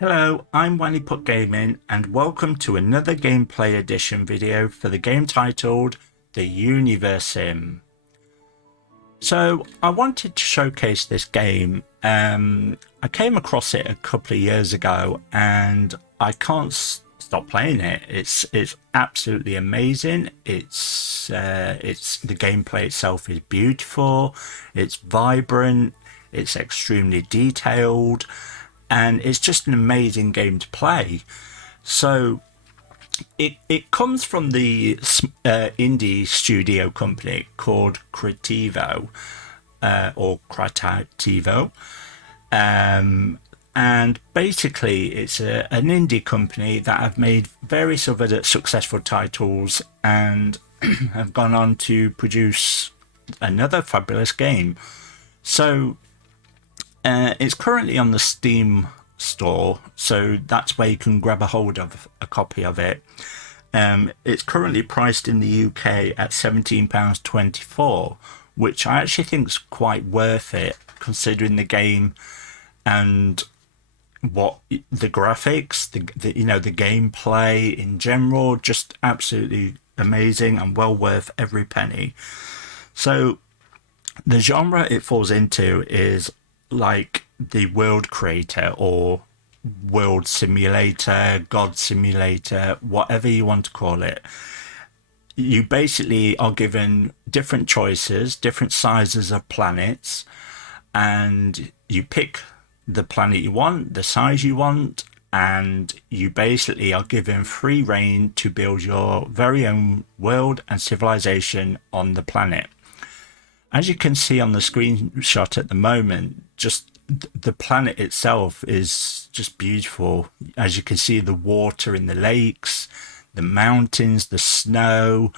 Hello, I'm Put Gaming and welcome to another gameplay edition video for the game titled The Universim. So I wanted to showcase this game. I came across it a couple of years ago and I can't stop playing it. It's absolutely amazing. It's the gameplay itself is beautiful, it's vibrant, it's extremely detailed, and it's just an amazing game to play. So it comes from the indie studio company called Creativo or Creativo, and basically it's an indie company that have made various other successful titles and have gone on to produce another fabulous game. So it's currently on the Steam store, so that's where you can grab a hold of a copy of it. It's currently priced in the UK at £17.24, which I actually think is quite worth it considering the game and what the graphics, the gameplay in general, just absolutely amazing and well worth every penny. So the genre it falls into is like the world creator or world simulator, god simulator, whatever you want to call it. You basically are given different choices, different sizes of planets, and you pick the planet you want, the size you want, and you basically are given free reign to build your very own world and civilization on the planet. As you can see on the screenshot at the moment, just the planet itself is just beautiful. As you can see, the water in the lakes, the mountains, the snow,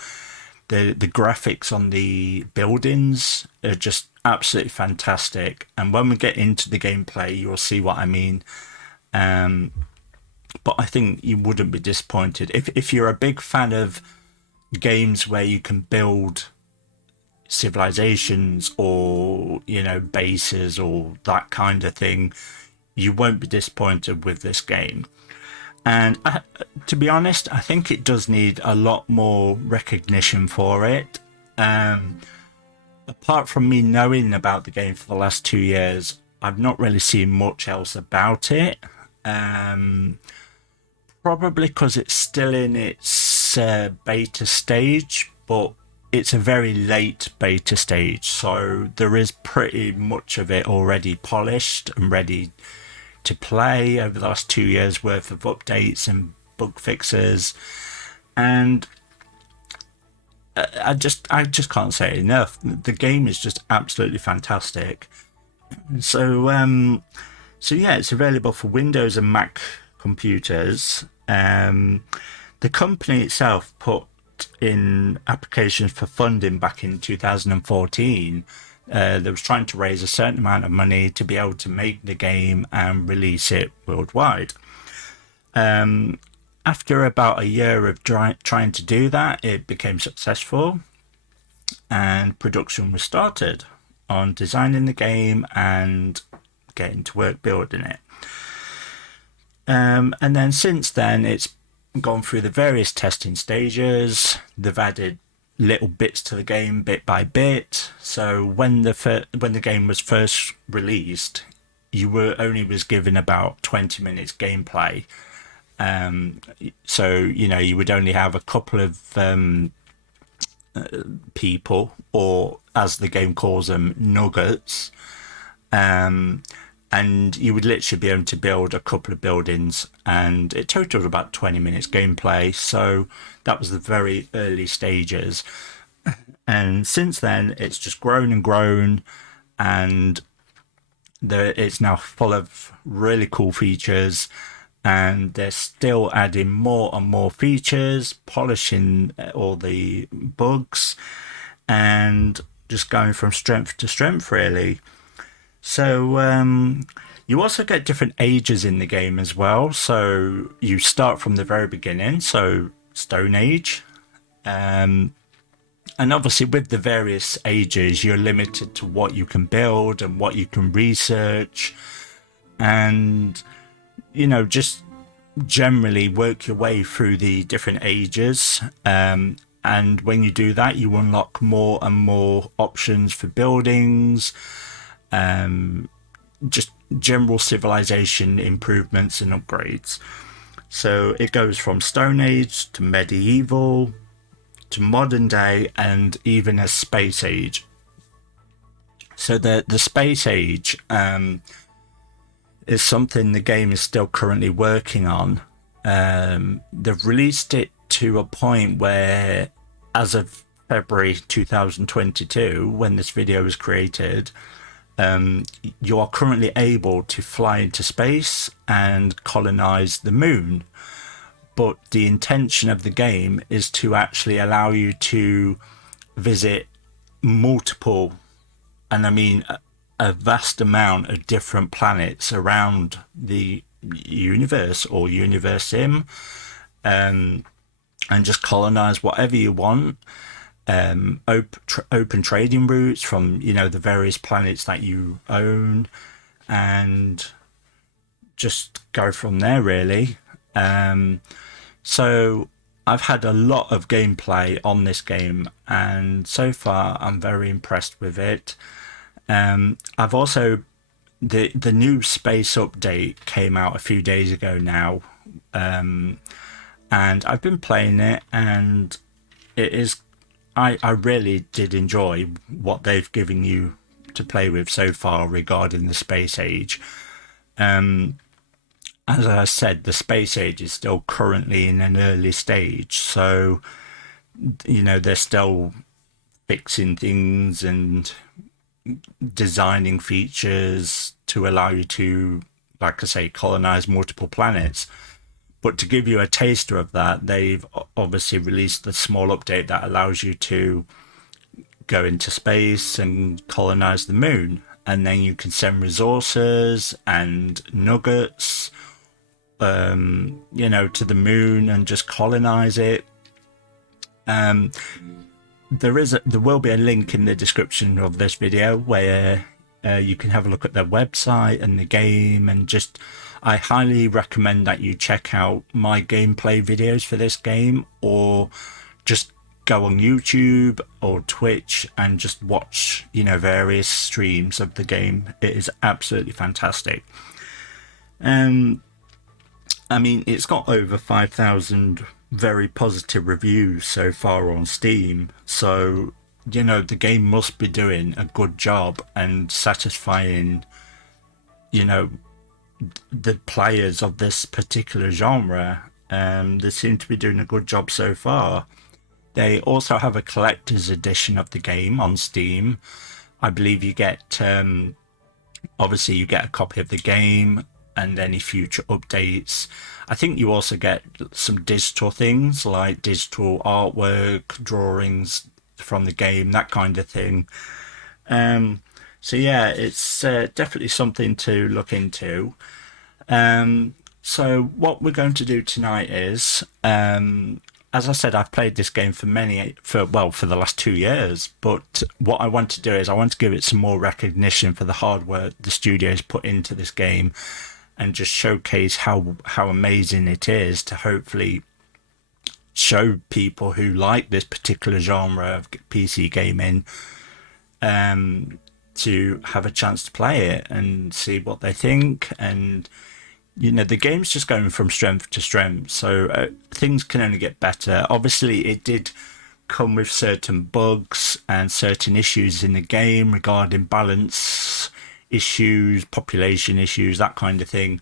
the graphics on the buildings are just absolutely fantastic. And when we get into the gameplay, you'll see what I mean. But I think you wouldn't be disappointed. If you're a big fan of games where you can build civilizations or bases or that kind of thing, you won't be disappointed with this game. And to be honest, I think it does need a lot more recognition for it. Apart from me knowing about the game for the last 2 years, I've not really seen much else about it. Probably because it's still in its beta stage, but it's a very late beta stage, so there is pretty much of it already polished and ready to play over the last 2 years worth of updates and bug fixes. And I just can't say it enough. The game is just absolutely fantastic. So yeah, it's available for Windows and Mac computers. The company itself put in applications for funding back in 2014. They was trying to raise a certain amount of money to be able to make the game and release it worldwide. After about a year of trying to do that, it became successful and production was started on designing the game and getting to work building it. And then since then, it's gone through the various testing stages. They've added little bits to the game bit by bit. So when the game was first released, you was given about 20 minutes gameplay. So you would only have a couple of people, or as the game calls them, nuggets. And you would literally be able to build a couple of buildings, and it totaled about 20 minutes gameplay. So that was the very early stages. And since then, it's just grown and grown, and it's now full of really cool features, and they're still adding more and more features, polishing all the bugs, and just going from strength to strength, really. So you also get different ages in the game as well. So you start from the very beginning, so Stone Age. And obviously with the various ages, you're limited to what you can build and what you can research. And just generally work your way through the different ages. And when you do that, you unlock more and more options for buildings, just general civilization improvements and upgrades. So it goes from Stone Age to medieval to modern day and even a space age. So the space age is something the game is still currently working on. They've released it to a point where, as of February 2022, when this video was created, you are currently able to fly into space and colonize the moon. But the intention of the game is to actually allow you to visit multiple, and I mean a vast amount of different planets around the universe or Universim, and just colonize whatever you want. Open trading routes from the various planets that you own, and just go from there really. So I've had a lot of gameplay on this game, and so far I'm very impressed with it. I've also the new space update came out a few days ago now, and I've been playing it, and it is I really did enjoy what they've given you to play with so far regarding the space age. As I said, the space age is still currently in an early stage, so they're still fixing things and designing features to allow you to, like I say, colonize multiple planets. But to give you a taster of that, they've obviously released the small update that allows you to go into space and colonize the moon. And then you can send resources and nuggets, to the moon and just colonize it. There will be a link in the description of this video where you can have a look at their website and the game, and just I highly recommend that you check out my gameplay videos for this game, or just go on YouTube or Twitch and just watch various streams of the game. It is absolutely fantastic. I mean, it's got over 5,000 very positive reviews so far on Steam, so the game must be doing a good job and satisfying the players of this particular genre. They seem to be doing a good job so far. They also have a collector's edition of the game on Steam. I believe you get obviously you get a copy of the game and any future updates. I think you also get some digital things like digital artwork, drawings from the game, that kind of thing. So yeah, it's definitely something to look into. So what we're going to do tonight is, as I said, I've played this game for the last 2 years, but what I want to do is I want to give it some more recognition for the hard work the studio's put into this game, and just showcase how amazing it is to hopefully show people who like this particular genre of PC gaming to have a chance to play it and see what they think. And the game's just going from strength to strength, so things can only get better. Obviously it did come with certain bugs and certain issues in the game regarding balance issues, population issues, that kind of thing.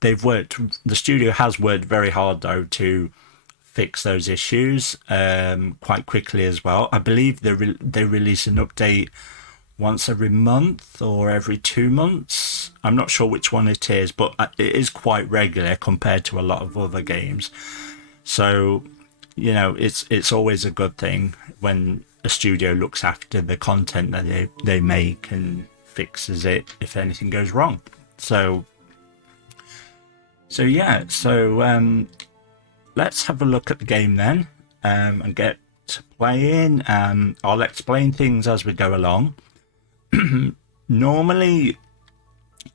The studio has worked very hard though to fix those issues quite quickly as well. I believe they release an update once every month or every 2 months. I'm not sure which one it is, but it is quite regular compared to a lot of other games. So it's always a good thing when a studio looks after the content that they make and fixes it if anything goes wrong. So yeah, let's have a look at the game then, and get to playing. I'll explain things as we go along. Normally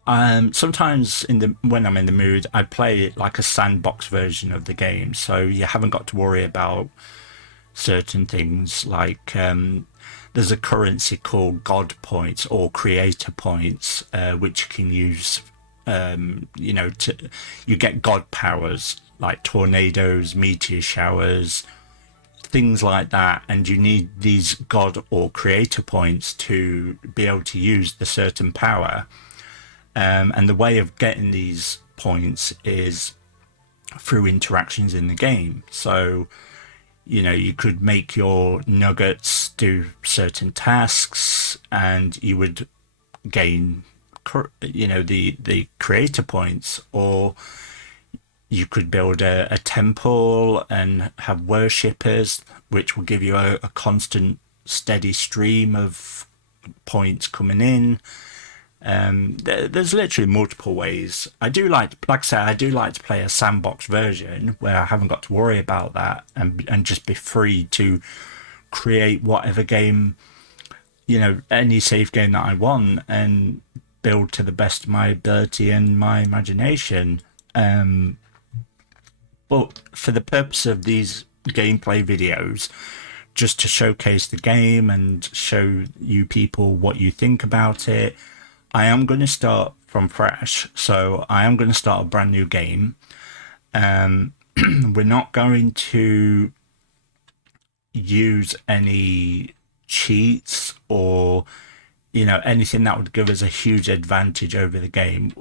Sometimes when I'm in the mood, I play like a sandbox version of the game, so you haven't got to worry about certain things like there's a currency called God points or creator points, which you can use. You get God powers like tornadoes, meteor showers, things like that, and you need these God or creator points to be able to use the certain power. And the way of getting these points is through interactions in the game. So you could make your nuggets do certain tasks and you would gain the creator points, or you could build a temple and have worshippers, which will give you a constant steady stream of points coming in. There's literally multiple ways. I do like I say, I do like to play a sandbox version where I haven't got to worry about that, and just be free to create whatever game, any save game that I want, and build to the best of my ability and my imagination. But for the purpose of these gameplay videos, just to showcase the game and show you people what you think about it, I am going to start from fresh. So I am going to start a brand new game. We're not going to use any cheats or anything that would give us a huge advantage over the game.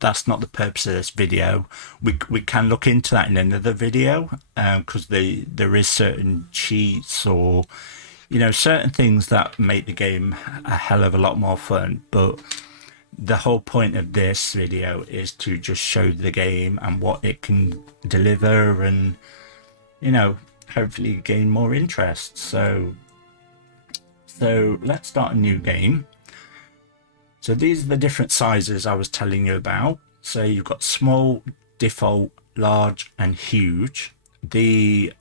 That's not the purpose of this video. We can look into that in another video, because there is certain cheats or certain things that make the game a hell of a lot more fun. But the whole point of this video is to just show the game and what it can deliver, and hopefully gain more interest. So let's start a new game. So these are the different sizes I was telling you about. So you've got small, default, large, and huge. The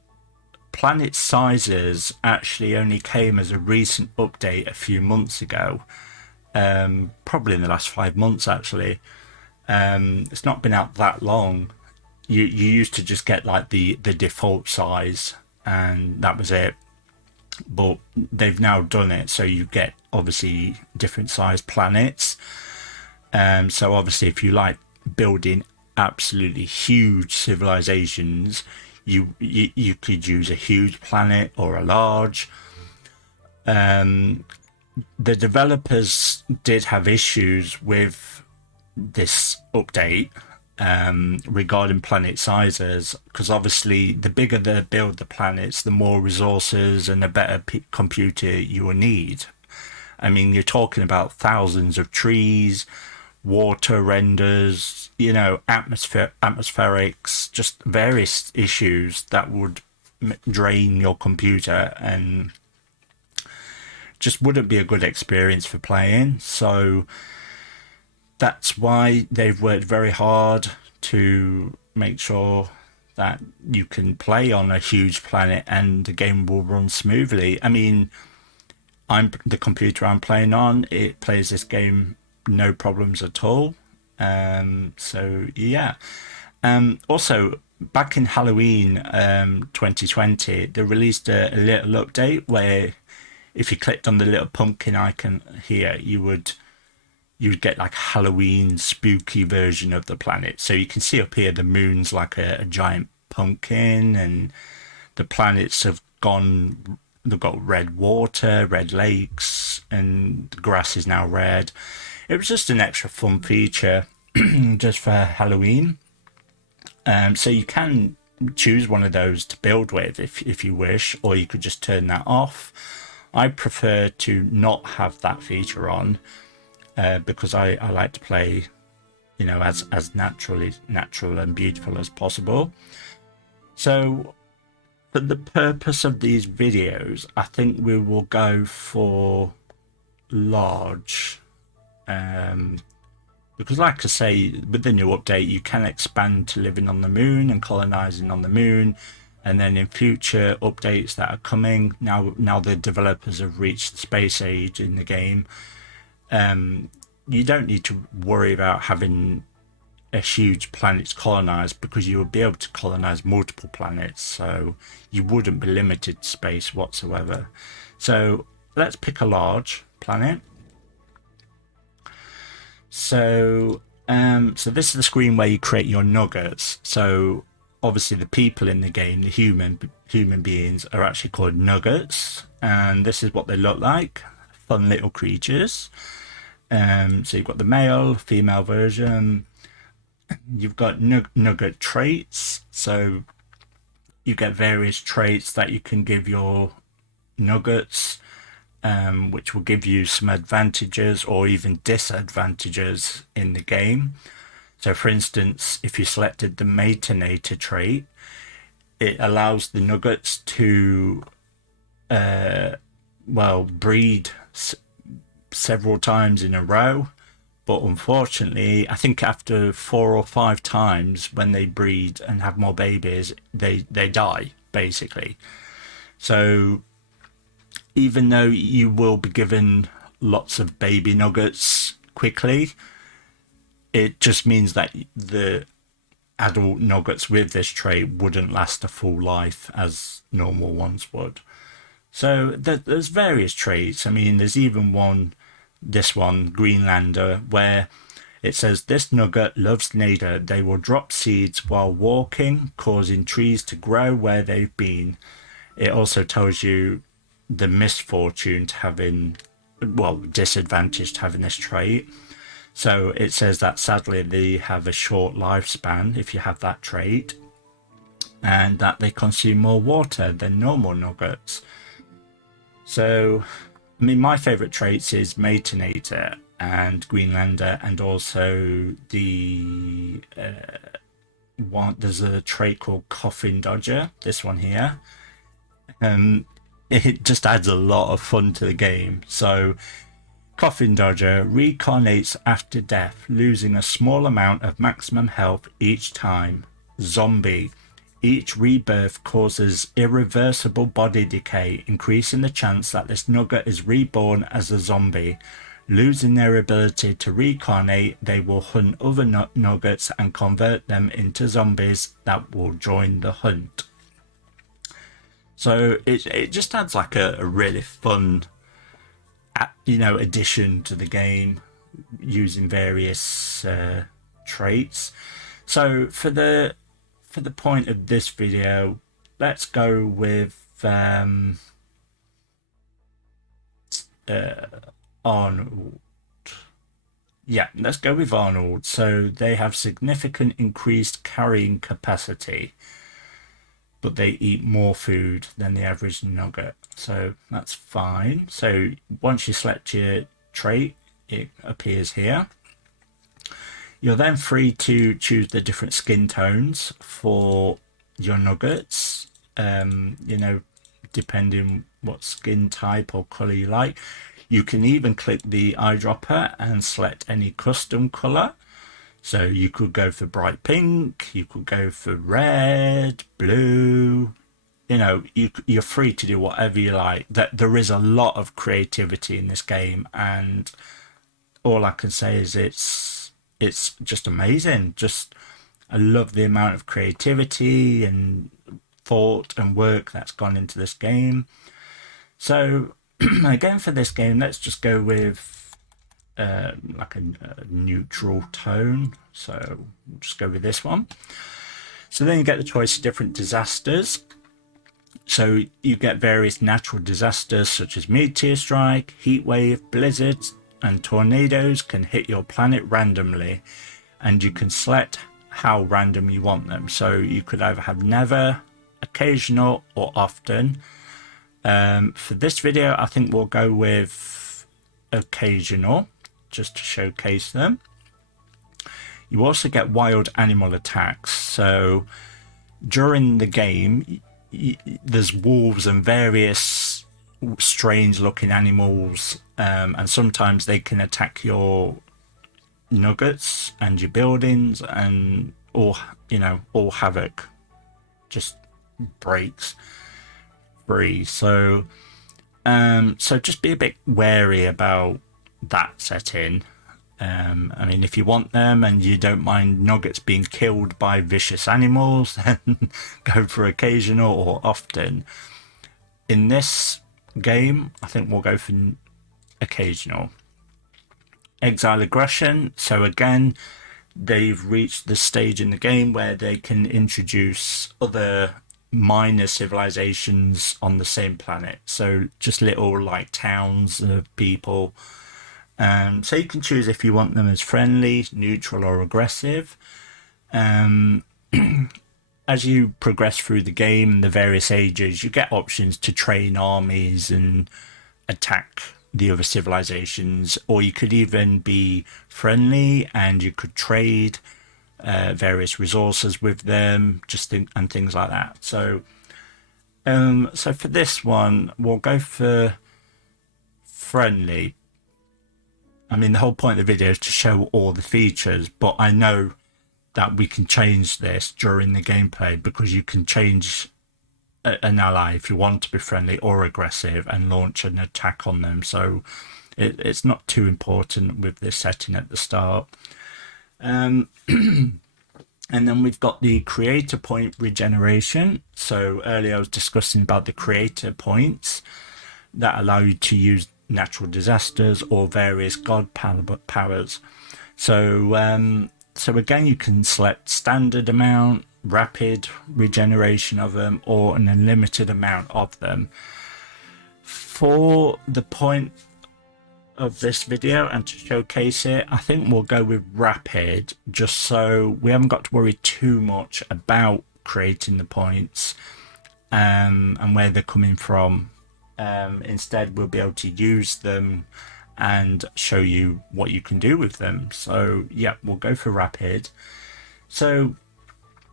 planet sizes actually only came as a recent update a few months ago, probably in the last 5 months actually. It's not been out that long. You used to just get like the default size and that was it, but they've now done it so you get obviously different sized planets. So obviously if you like building absolutely huge civilizations, you could use a huge planet or a large. The developers did have issues with this update regarding planet sizes, because obviously the bigger they build the planets, the more resources and a better computer you will need. I mean, you're talking about thousands of trees, water renders, atmospherics, just various issues that would drain your computer and just wouldn't be a good experience for playing. So that's why they've worked very hard to make sure that you can play on a huge planet and the game will run smoothly. I mean, the computer I'm playing on, it plays this game no problems at all. So yeah. Also, back in Halloween 2020, they released a little update where if you clicked on the little pumpkin icon here, you'd get like a Halloween spooky version of the planet. So you can see up here the moon's like a giant pumpkin, and the planets they've got red water, red lakes, and the grass is now red. It was just an extra fun feature just for Halloween. So you can choose one of those to build with if you wish, or you could just turn that off. I prefer to not have that feature on, because I like to play, as natural and beautiful as possible. So for the purpose of these videos, I think we will go for large, because like I say, with the new update you can expand to living on the moon and colonizing on the moon, and then in future updates that are coming, now the developers have reached the space age in the game, you don't need to worry about having a huge planet colonized, because you would be able to colonize multiple planets, so you wouldn't be limited to space whatsoever. So let's pick a large planet. So this is the screen where you create your nuggets. So obviously the people in the game, the human beings, are actually called nuggets, and this is what they look like. Fun little creatures. So you've got the male, female version. You've got nugget traits. So you get various traits that you can give your nuggets, which will give you some advantages or even disadvantages in the game. So for instance, if you selected the Matinator trait, it allows the nuggets to breed several times in a row. But unfortunately, I think after 4 or 5 times, when they breed and have more babies, they die, basically. So even though you will be given lots of baby nuggets quickly, it just means that the adult nuggets with this trait wouldn't last a full life as normal ones would. So there's various traits. I mean, there's even this one, Greenlander, where it says this nugget loves nature. They will drop seeds while walking, causing trees to grow where they've been. It also tells you the misfortune to having, disadvantage to having this trait. So it says that sadly they have a short lifespan if you have that trait, and that they consume more water than normal nuggets. So, I mean, my favourite traits is Matinator and Greenlander, and also the one. There's a trait called Coffin Dodger. This one here. It just adds a lot of fun to the game. So, Coffin Dodger reincarnates after death, losing a small amount of maximum health each time. Zombie. Each rebirth causes irreversible body decay, increasing the chance that this nugget is reborn as a zombie. Losing their ability to reincarnate, they will hunt other nuggets and convert them into zombies that will join the hunt. So it just adds like a really fun, addition to the game using various traits. So for the point of this video, let's go with Arnold. Yeah, let's go with Arnold. So they have significant increased carrying capacity, but they eat more food than the average nugget. So that's fine. So once you select your trait, it appears here. You're then free to choose the different skin tones for your nuggets, depending what skin type or color you like. You can even click the eyedropper and select any custom color. So you could go for bright pink, you could go for red, blue. You're free to do whatever you like. That there is a lot of creativity in this game, and all I can say is it's just amazing. I love the amount of creativity and thought and work that's gone into this game. So again, for this game, let's just go with like a neutral tone. So we'll just go with this one. So then you get the choice of different disasters. So you get various natural disasters such as meteor strike, heat wave, blizzards, and tornadoes can hit your planet randomly, and you can select how random you want them. So you could either have never, occasional, or often. For this video, I think we'll go with occasional, just to showcase them. You also get wild animal attacks. So during the game, there's wolves and various strange looking animals, and sometimes they can attack your nuggets and your buildings, and all havoc just breaks free. So just be a bit wary about that setting. I mean, if you want them and you don't mind nuggets being killed by vicious animals, then go for occasional or often. In this game, I think we'll go for occasional. Exile aggression. So again, they've reached the stage in the game where they can introduce other minor civilizations on the same planet. So just little like towns of people. So you can choose if you want them as friendly, neutral, or aggressive. Um, as you progress through the game, the various ages, you get options to train armies and attack the other civilizations, or you could even be friendly and you could trade various resources with them, and things like that. So for this one, we'll go for friendly. I mean, the whole point of the video is to show all the features, but I know that we can change this during the gameplay, because you can change an ally if you want to be friendly or aggressive and launch an attack on them. So it's not too important with this setting at the start. And then we've got the creator point regeneration. So earlier I was discussing about the creator points that allow you to use natural disasters or various god powers. So again, you can select standard amount, rapid regeneration of them, or an unlimited amount of them. For the point of this video and to showcase it, I think we'll go with rapid, just so we haven't got to worry too much about creating the points and where they're coming from. Instead, we'll be able to use them and show you what you can do with them. So yeah, we'll go for rapid. So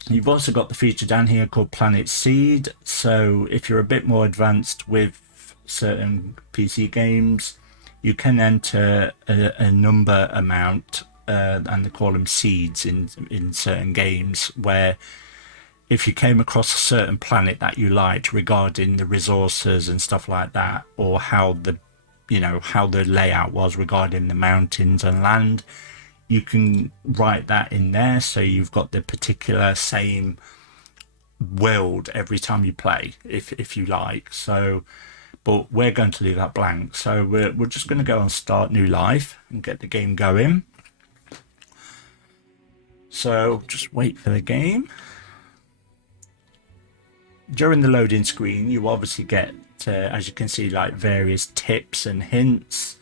you've also got the feature down here called Planet Seed. So if you're a bit more advanced with certain PC games, you can enter a number amount, and they call them seeds in certain games, where if you came across a certain planet that you liked regarding the resources and stuff like that, or how the layout was regarding the mountains and land, you can write that in there, so you've got the particular same world every time you play, if you like. So, but we're going to leave that blank. So we're just going to go on Start New Life and get the game going. So just wait for the game. During the loading screen, you obviously get, as you can see, like various tips and hints.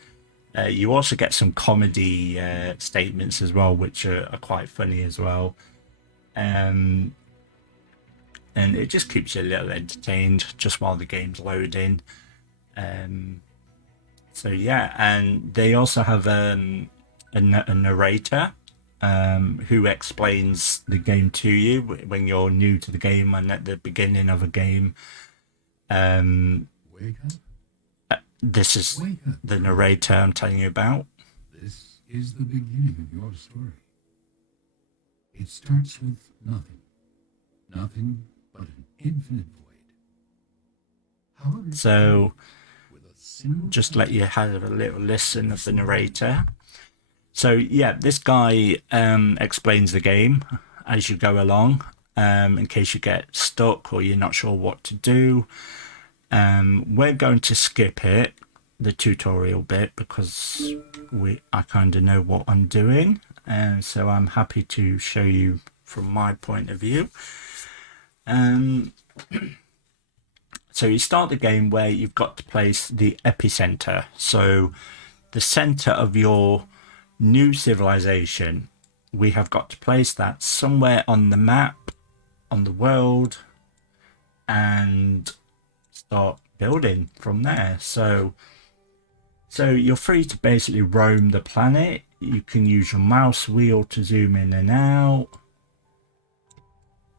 You also get some comedy statements as well, which are quite funny as well. And it just keeps you a little entertained just while the game's loading. So yeah, and they also have a narrator who explains the game to you when you're new to the game and at the beginning of a game. Wake up. This is the narrator I'm telling you about. This is the beginning of your story. It starts with nothing. Nothing but an infinite void. However, So with a single just let you have a little listen of the narrator. So yeah, this guy explains the game as you go along, in case you get stuck or you're not sure what to do. We're going to skip it, the tutorial bit, because I kind of know what I'm doing, and so I'm happy to show you from my point of view. So you start the game where you've got to place the epicenter, so the center of your new civilization. We have got to place that somewhere on the map, on the world, and start building from there. So you're free to basically roam the planet. You can use your mouse wheel to zoom in and out.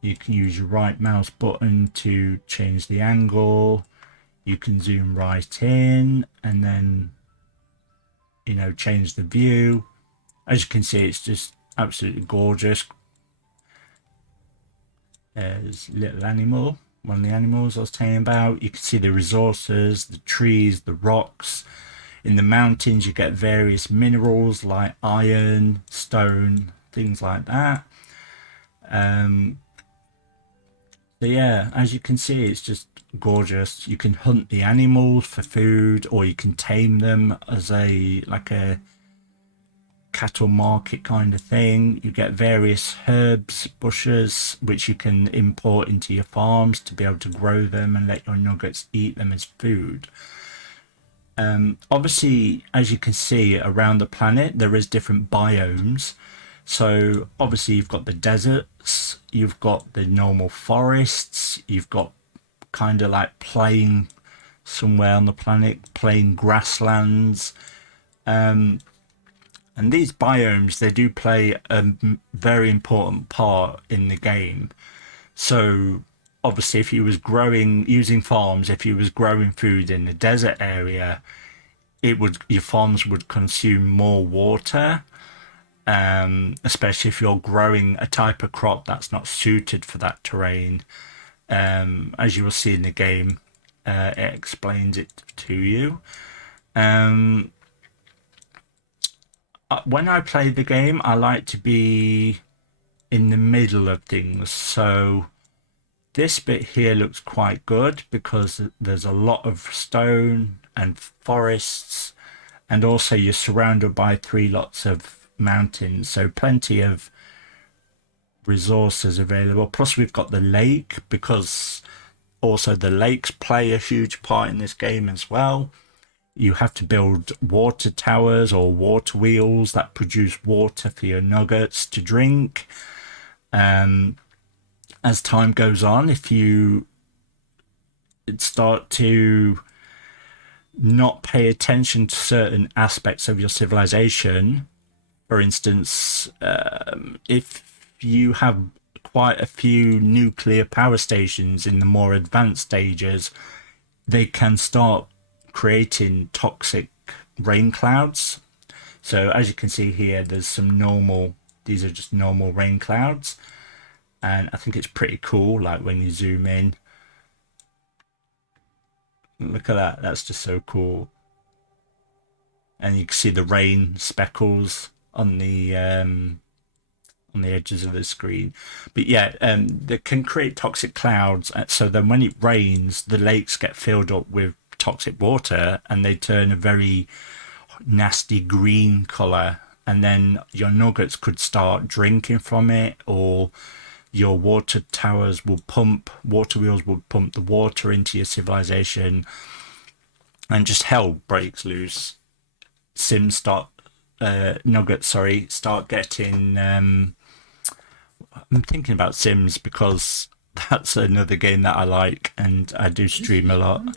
You can use your right mouse button to change the angle. You can zoom right in and then, change the view. As you can see, it's just absolutely gorgeous. There's a little animal, one of the animals I was telling you about. You can see the resources, the trees, the rocks. In the mountains, you get various minerals like iron, stone, things like that. Um, so yeah, as you can see, it's just gorgeous. You can hunt the animals for food, or you can tame them as a like a cattle market kind of thing. You get various herbs, bushes, which you can import into your farms to be able to grow them and let your nuggets eat them as food. Obviously, as you can see around the planet, there is different biomes. So obviously, you've got the deserts, you've got the normal forests, you've got kind of like plain somewhere on the planet, plain grasslands. And these biomes, they do play a very important part in the game. So obviously, if you was growing using farms, if you was growing food in the desert area, it would your farms would consume more water, especially if you're growing a type of crop that's not suited for that terrain. As you will see in the game, it explains it to you. Um, when I play the game, I like to be in the middle of things. So this bit here looks quite good because there's a lot of stone and forests, and also you're surrounded by three lots of mountains, so plenty of resources available. Plus, we've got the lake because also the lakes play a huge part in this game as well. You have to build water towers or water wheels that produce water for your nuggets to drink. Um, as time goes on, if you start to not pay attention to certain aspects of your civilization, for instance, if you have quite a few nuclear power stations in the more advanced stages, they can start creating toxic rain clouds. So as you can see here, there's some normal, these are just normal rain clouds. And I think it's pretty cool, like when you zoom in. Look at that, that's just so cool. And you can see the rain speckles on the edges of the screen. But yeah, they can create toxic clouds. So then when it rains, the lakes get filled up with toxic water and they turn a very nasty green color. And then your nuggets could start drinking from it, or your water towers will pump, water wheels will pump the water into your civilization, and just hell breaks loose. Sims start, nuggets, sorry, start getting I'm thinking about Sims because that's another game that I like and I do stream a lot.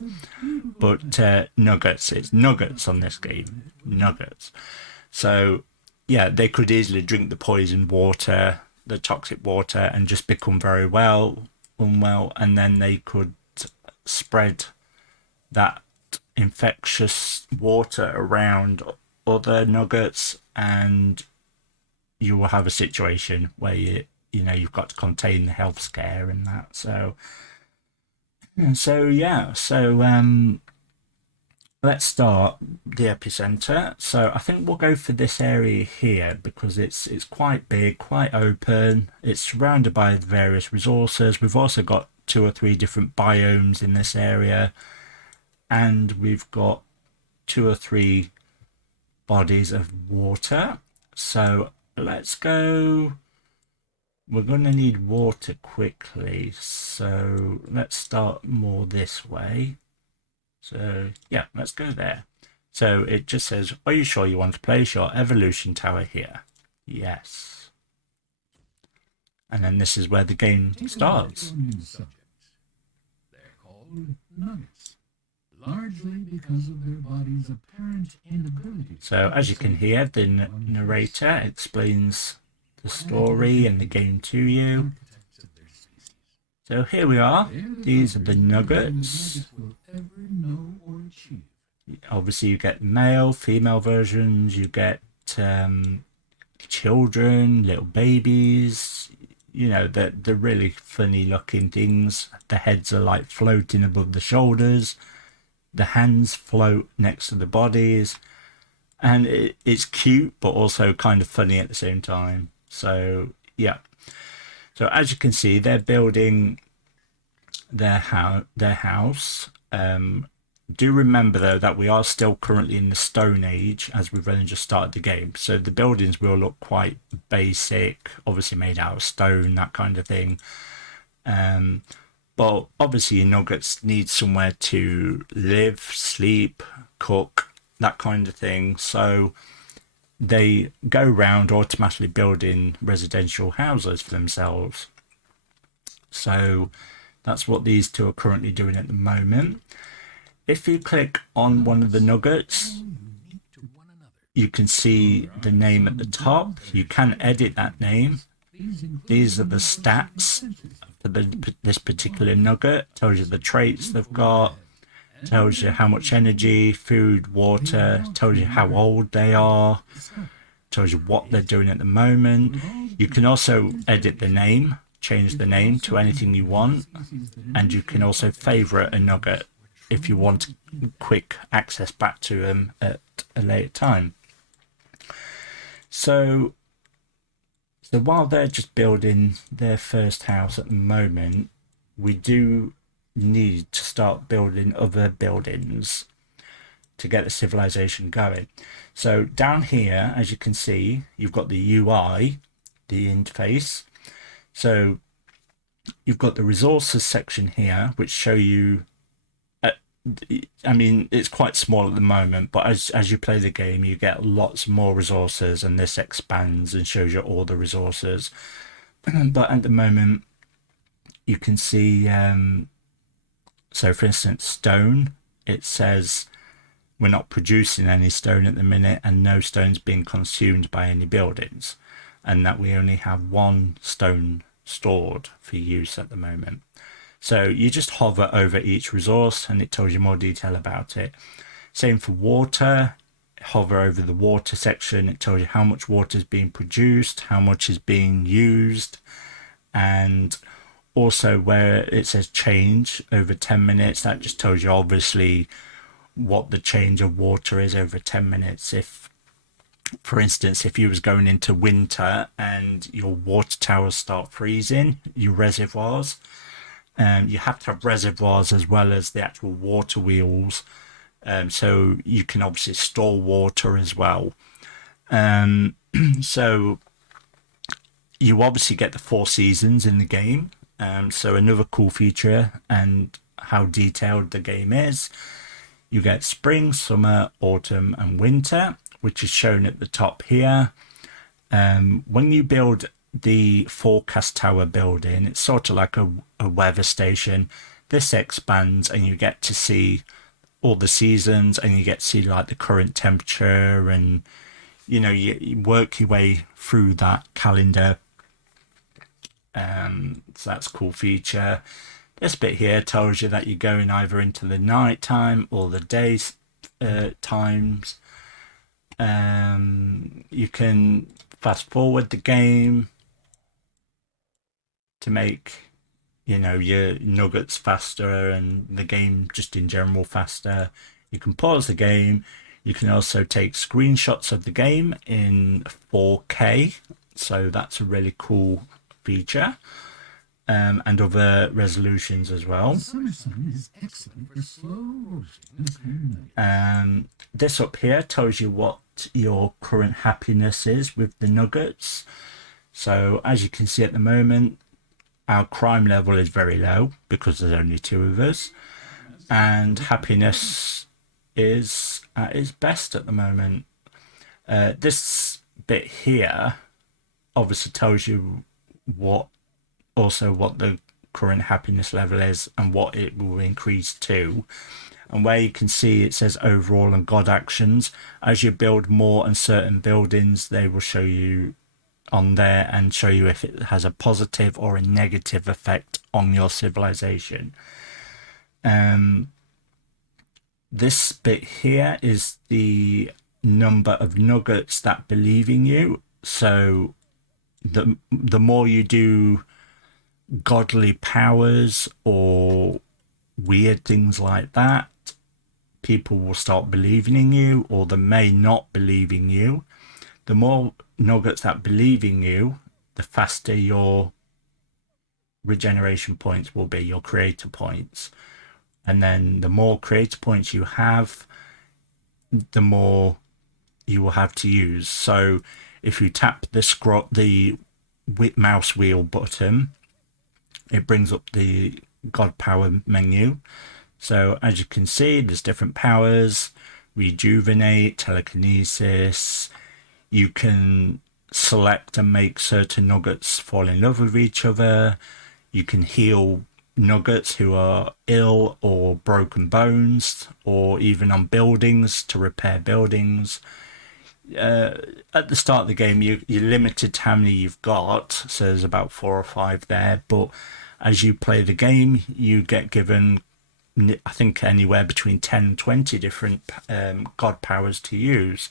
But nuggets, it's nuggets on this game, nuggets. So yeah, they could easily drink the poisoned water, the toxic water, and just become very unwell, and then they could spread that infectious water around other nuggets, and you will have a situation where you've got to contain the health scare and that. So let's start the epicenter. So I think we'll go for this area here because it's quite big, quite open. It's surrounded by various resources. We've also got 2 or 3 different biomes in this area, and we've got 2 or 3 bodies of water. So let's go. We're going to need water quickly, so let's start more this way. So yeah, let's go there. So it just says, are you sure you want to place your evolution tower here? Yes. And then this is where the game starts. They're called nuggets, largely because of their body's apparent inability. So as you can hear, the narrator explains the story and the game to you. So here we are. These are the nuggets. Obviously, you get male, female versions. You get children, little babies. You know, the really funny looking things. The heads are like floating above the shoulders. The hands float next to the bodies, and it's cute but also kind of funny at the same time. So yeah, so as you can see, they're building their house. Do remember though that we are still currently in the Stone Age, as we've only just started the game. So the buildings will look quite basic, obviously made out of stone, that kind of thing. But obviously, your nuggets need somewhere to live, sleep, cook, that kind of thing. So they go around automatically building residential houses for themselves. So that's what these two are currently doing at the moment. If you click on one of the nuggets, you can see the name at the top. You can edit that name. These are the stats for this particular nugget. Tells you the traits they've got, tells you how much energy, food, water, tells you how old they are, tells you what they're doing at the moment. You can also edit the name, change the name to anything you want, and you can also favorite a nugget if you want quick access back to them at a later time. So while they're just building their first house at the moment, we do need to start building other buildings to get the civilization going. So down here, as you can see, you've got the UI, the interface. So you've got the resources section here, which show you, I mean, it's quite small at the moment, but as you play the game, you get lots more resources, and this expands and shows you all the resources. But at the moment, you can see, so for instance, stone, it says we're not producing any stone at the minute, and no stone's being consumed by any buildings, and that we only have one stone stored for use at the moment. So you just hover over each resource and it tells you more detail about it. Same for water. Hover over the water section. It tells you how much water is being produced, how much is being used, and also where it says change over 10 minutes, that just tells you obviously what the change of water is over 10 minutes. If, for instance, if you was going into winter and your water towers start freezing, your reservoirs, you have to have reservoirs as well as the actual water wheels, so you can obviously store water as well. So you obviously get the 4 seasons in the game, so another cool feature and how detailed the game is. You get spring, summer, autumn and winter, which is shown at the top here. When you build the forecast tower building, it's sort of like a weather station. This expands and you get to see all the seasons, and you get to see like the current temperature, and you work your way through that calendar. So that's a cool feature. This bit here tells you that you're going either into the night time or the day times. You can fast forward the game to make your nuggets faster and the game just in general faster. You can pause the game. You can also take screenshots of the game in 4K, so that's a really cool feature, and other resolutions as well. Summer sun is excellent for slow This up here tells you what your current happiness is with the nuggets. So as you can see at the moment, our crime level is very low because there's only 2 of us, and happiness is at its best at the moment. This bit here obviously tells you what the current happiness level is and what it will increase to. And where you can see it says overall and God actions, as you build more and certain buildings, they will show you on there and show you if it has a positive or a negative effect on your civilization. This bit here is the number of nuggets that believe in you. So the more you do godly powers or weird things like that, people will start believing in you, or they may not believe in you. The more nuggets that believe in you, the faster your regeneration points will be, your creator points. And then the more creator points you have, the more you will have to use. So if you tap the mouse wheel button, it brings up the God power menu. So as you can see, there's different powers: rejuvenate, telekinesis. You can select and make certain nuggets fall in love with each other. You can heal nuggets who are ill or broken bones, or even on buildings to repair buildings. At the start of the game, you're limited to how many you've got, so there's about 4 or 5 there. But as you play the game, you get given, I think, anywhere between 10 and 20 different god powers to use,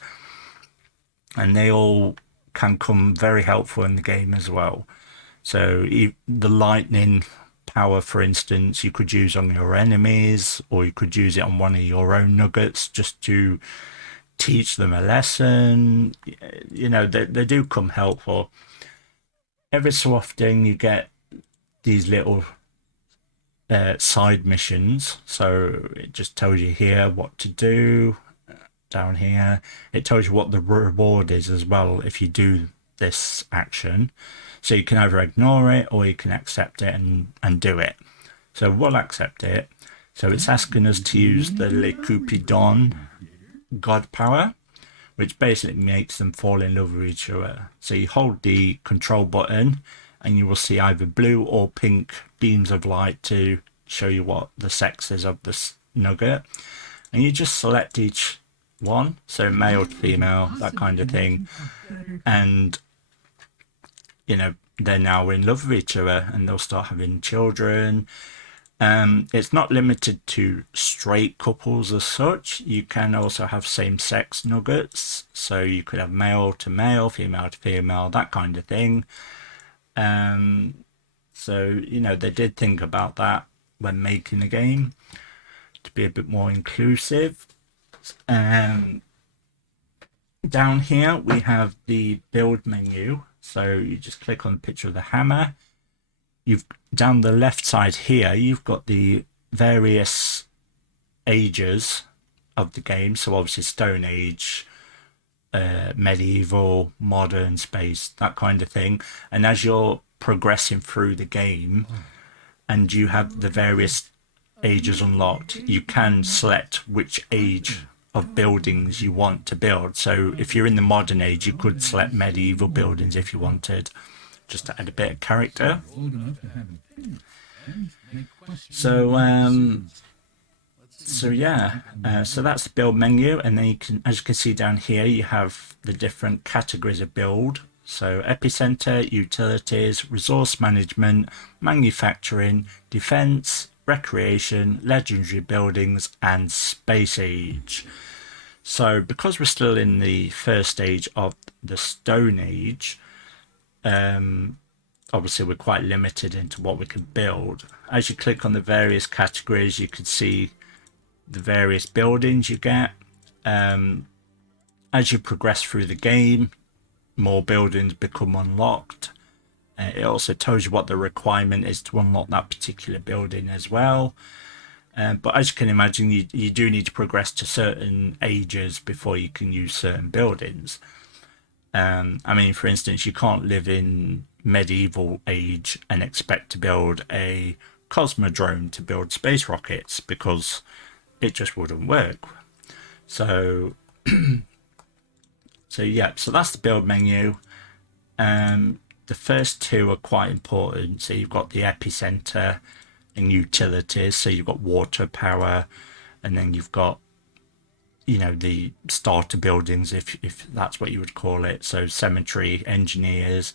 and they all can come very helpful in the game as well. So the lightning power, for instance, you could use on your enemies, or you could use it on one of your own nuggets just to teach them a lesson. You know, they do come helpful. Every so often you get these little side missions. So it just tells you here what to do. Down here, it tells you what the reward is as well if you do this action. So you can either ignore it or you can accept it and do it. So we'll accept it. So it's asking us to use the Le Cupidon God power, which basically makes them fall in love with each other. So you hold the control button and you will see either blue or pink beams of light to show you what the sex is of this nugget. And you just select each one, so male to female, that kind of thing. And, you know, they're now in love with each other and they'll start having children. It's not limited to straight couples as such. You can also have same-sex nuggets. So you could have male to male, female to female, that kind of thing. So, you know, they did think about that when making the game to be a bit more inclusive. Down here we have the build menu. So you just click on the picture of the hammer. You've down the left side here, you've got the various ages of the game. So obviously Stone Age, medieval, modern, space, that kind of thing. And as you're progressing through the game and you have the various ages unlocked, you can select which age of buildings you want to build. So if you're in the modern age, you could select medieval buildings if you wanted, just to add a bit of character. So so that's the build menu, and then you can, as you can see down here, you have the different categories of build. So epicenter, utilities, resource management, manufacturing, defense, recreation, legendary buildings, and space age. So because we're still in the first stage of the Stone Age, obviously we're quite limited into what we can build. As you click on the various categories, you can see the various buildings you get. As you progress through the game, more buildings become unlocked. It also tells you what the requirement is to unlock that particular building as well. But as you can imagine, you do need to progress to certain ages before you can use certain buildings. I mean, for instance, you can't live in medieval age and expect to build a cosmodrome to build space rockets, because it just wouldn't work. So, so that's the build menu. The first two are quite important. So you've got the epicenter and utilities. So you've got water power, and then you've got, you know, the starter buildings, if that's what you would call it. So cemetery, engineers.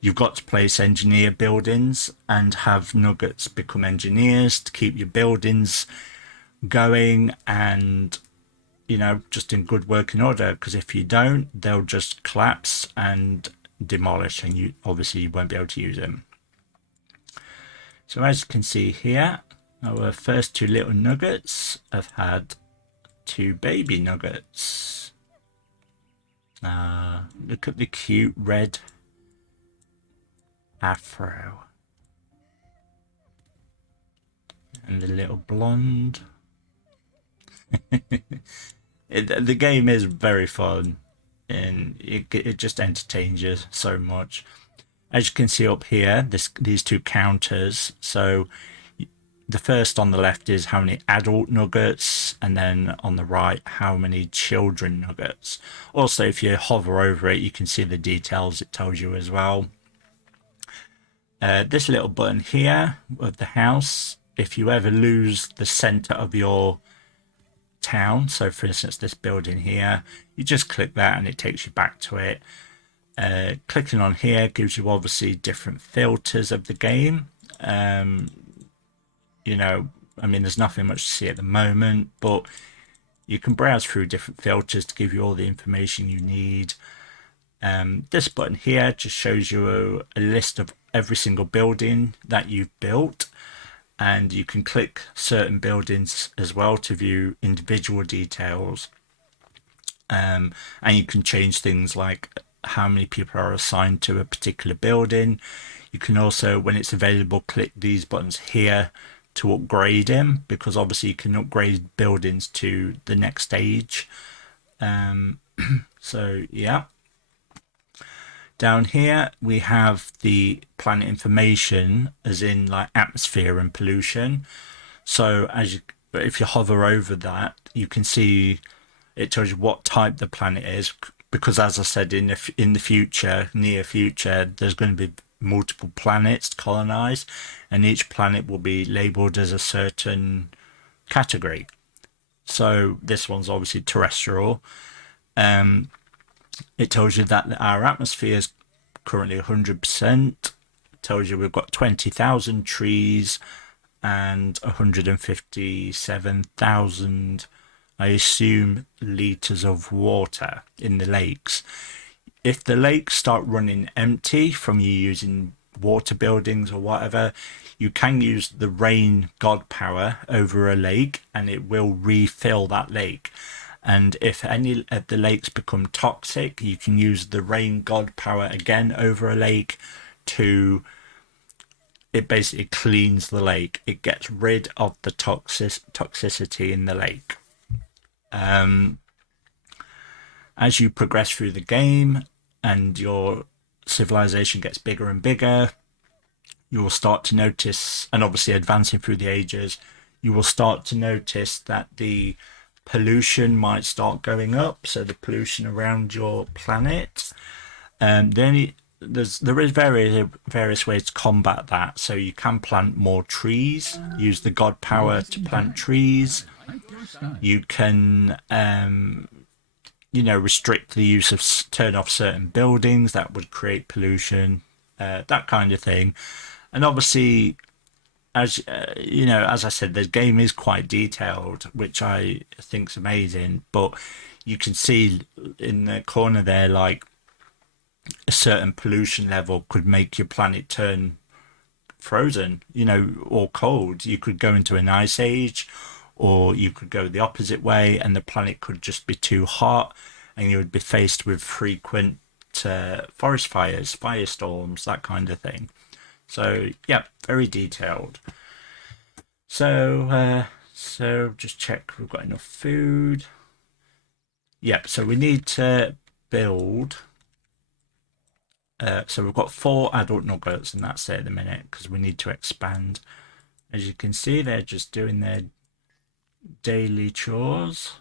You've got to place engineer buildings and have nuggets become engineers to keep your buildings going and, you know, just in good working order. Because if you don't, they'll just collapse and demolish, and you obviously won't be able to use them. So as you can see here, our first two little nuggets have had 2 baby nuggets. Look at the cute red afro. And the little blonde. The game is very fun, and it just entertains you so much. As you can see up here, these 2 counters. So the first on the left is how many adult nuggets, and then on the right, how many children nuggets. Also, if you hover over it, you can see the details it tells you as well. This little button here of the house, if you ever lose the center of your town, so for instance this building here, you just click that and it takes you back to it. Clicking on here gives you obviously different filters of the game. You know, I mean, there's nothing much to see at the moment, but you can browse through different filters to give you all the information you need. This button here just shows you a list of every single building that you've built, and you can click certain buildings as well to view individual details. And you can change things like how many people are assigned to a particular building. You can also, when it's available, click these buttons here to upgrade them, because obviously you can upgrade buildings to the next stage. So yeah. Down here we have the planet information, as in like atmosphere and pollution. So if you hover over that, you can see it tells you what type the planet is, because as I said, in the future, near future, there's going to be multiple planets to colonize, and each planet will be labeled as a certain category. So this one's obviously terrestrial. It tells you that our atmosphere is currently 100%. It tells you we've got 20,000 trees and 157,000, I assume, liters of water in the lakes. If the lakes start running empty from you using water buildings or whatever, you can use the rain god power over a lake and it will refill that lake. And if any of the lakes become toxic, you can use the rain god power again over a lake to, it basically cleans the lake. It gets rid of the toxicity in the lake. As you progress through the game and your civilization gets bigger and bigger, you will start to notice, and obviously advancing through the ages, you will start to notice that the pollution might start going up. So the pollution around your planet, then there is various ways to combat that. So you can plant more trees, use the god power to plant trees. You can restrict the use of, turn off certain buildings that would create pollution, that kind of thing. And obviously, as as I said, the game is quite detailed, which I think is amazing. But you can see in the corner there, like a certain pollution level could make your planet turn frozen, or cold. You could go into an ice age, or you could go the opposite way, and the planet could just be too hot, and you would be faced with frequent forest fires, firestorms, that kind of thing. So yeah, very detailed. So just check we've got enough food. Yep, so we need to build. So we've got 4 adult nuggets, and that's it at the minute, because we need to expand. As you can see, they're just doing their daily chores.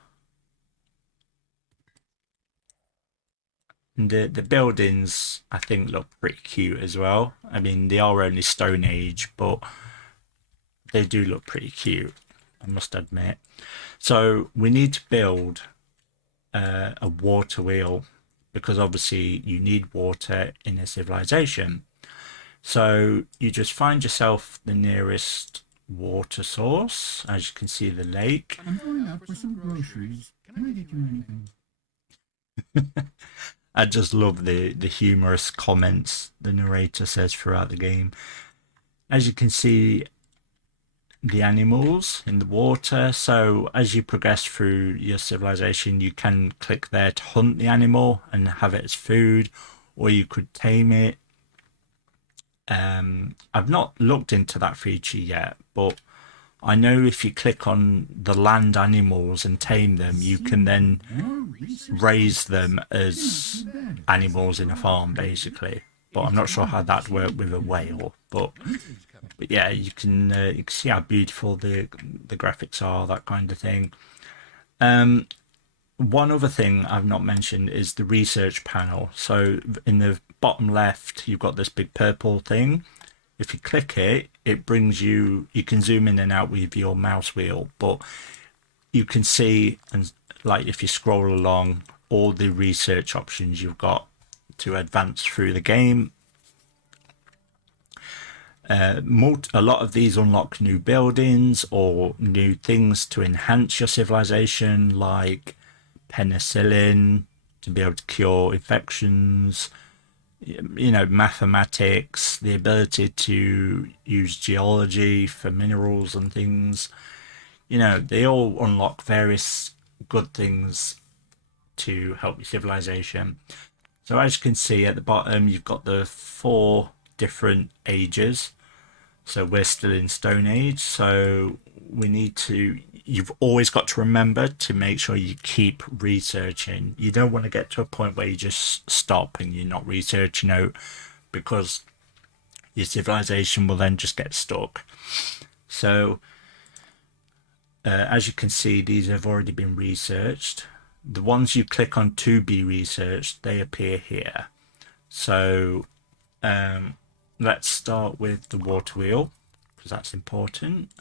And the buildings, I think, look pretty cute as well. I mean, they are only Stone Age, but they do look pretty cute, I must admit. So we need to build a water wheel, because obviously you need water in a civilization. So you just find yourself the nearest water source. As you can see, the lake. I'm going out for some groceries. Can I get you anything? I just love the humorous comments the narrator says throughout the game. As you can see, the animals in the water. So as you progress through your civilization, you can click there to hunt the animal and have it as food, or you could tame it. I've not looked into that feature yet, but I know if you click on the land animals and tame them, you can then raise them as animals in a farm, basically. But I'm not sure how that worked with a whale. But yeah, you can see how beautiful the graphics are, that kind of thing. One other thing I've not mentioned is the research panel. So in the bottom left, you've got this big purple thing. If you click it, it brings you. You can zoom in and out with your mouse wheel, but you can see, and like if you scroll along, all the research options you've got to advance through the game. A lot of these unlock new buildings or new things to enhance your civilization, like penicillin to be able to cure infections, mathematics, the ability to use geology for minerals and things. They all unlock various good things to help your civilization. So as you can see at the bottom, you've got the 4 different ages. So we're still in Stone Age. So you've always got to remember to make sure you keep researching. You don't want to get to a point where you just stop and you're not researching out, because your civilization will then just get stuck. So as you can see, these have already been researched. The ones you click on to be researched, they appear here. So let's start with the water wheel, because that's important.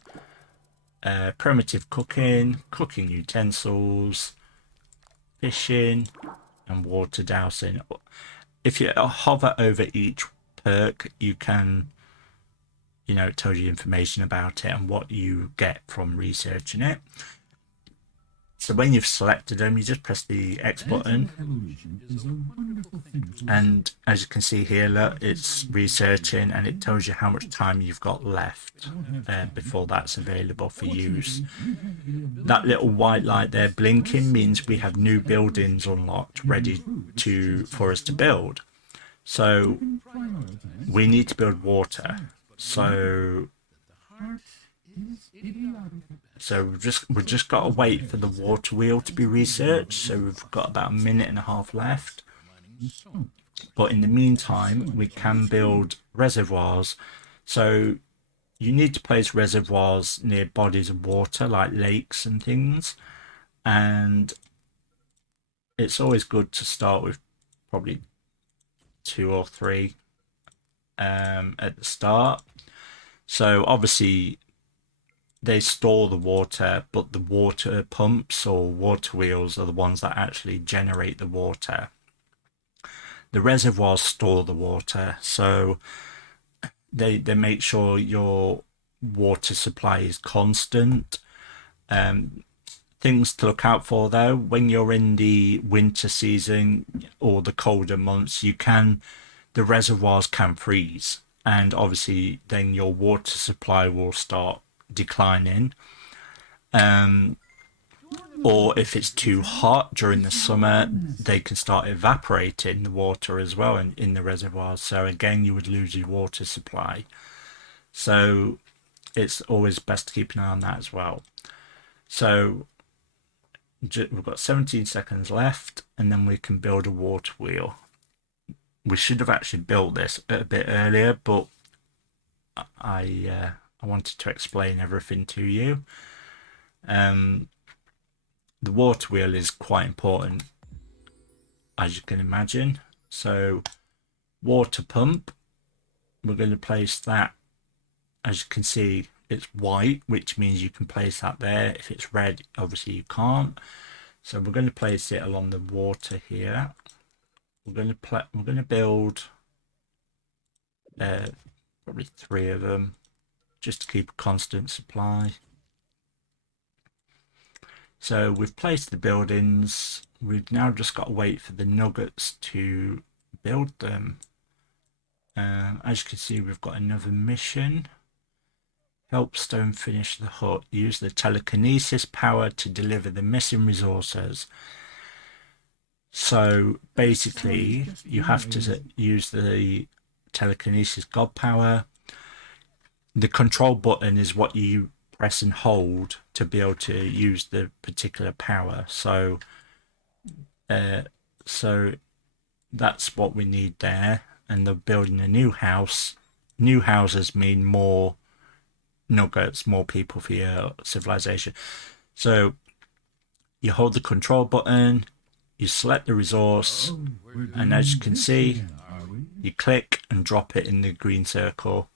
Primitive cooking, cooking utensils, fishing, and water dowsing. If you hover over each perk, you can, it tells you information about it and what you get from researching it. So when you've selected them, you just press the X button, and as you can see here, look, it's researching and it tells you how much time you've got left before that's available for use. That little white light there blinking means we have new buildings unlocked ready for us to build. So we need to build water. So we've just got to wait for the water wheel to be researched. So we've got about a minute and a half left. But in the meantime, we can build reservoirs. So you need to place reservoirs near bodies of water like lakes and things. And it's always good to start with probably 2 or 3 at the start. So obviously they store the water, but the water pumps or water wheels are the ones that actually generate the water. The reservoirs store the water, so they make sure your water supply is constant. Things to look out for though, when you're in the winter season or the colder months, the reservoirs can freeze, and obviously then your water supply will start declining. Or if it's too hot during the summer, they can start evaporating the water as well in the reservoirs. So again, you would lose your water supply. So it's always best to keep an eye on that as well. So we've got 17 seconds left, and then we can build a water wheel. We should have actually built this a bit earlier, but I wanted to explain everything to you. The water wheel is quite important, as you can imagine. So water pump, we're going to place that. As you can see, it's white, which means you can place that there. If it's red, obviously you can't. So we're going to place it along the water here. We're going to build probably 3 of them, just to keep a constant supply. So we've placed the buildings. We've now just got to wait for the nuggets to build them. As you can see, we've got another mission. Help Stone finish the hut. Use the telekinesis power to deliver the missing resources. So basically, you have to use the telekinesis god power. The control button is what you press and hold to be able to use the particular power. Uh, so that's what we need there. And they're building a new house. New houses mean more nuggets, more people for your civilization. So you hold the control button, you select the resource, and as you can see, you click and drop it in the green circle.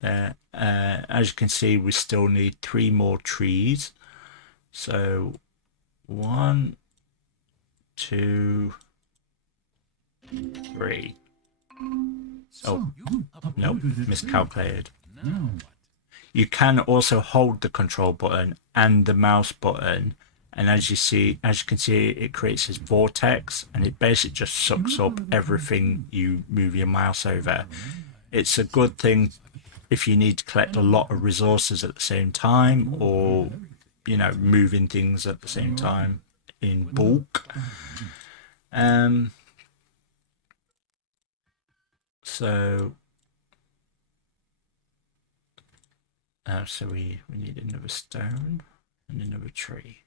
There. As you can see, we still need 3 more trees. So 1, 2, 3. Oh, nope, miscalculated. You can also hold the control button and the mouse button, and as you can see, it creates this vortex, and it basically just sucks up everything you move your mouse over. It's a good thing if you need to collect a lot of resources at the same time, or moving things at the same time in bulk. So we need another stone and another tree.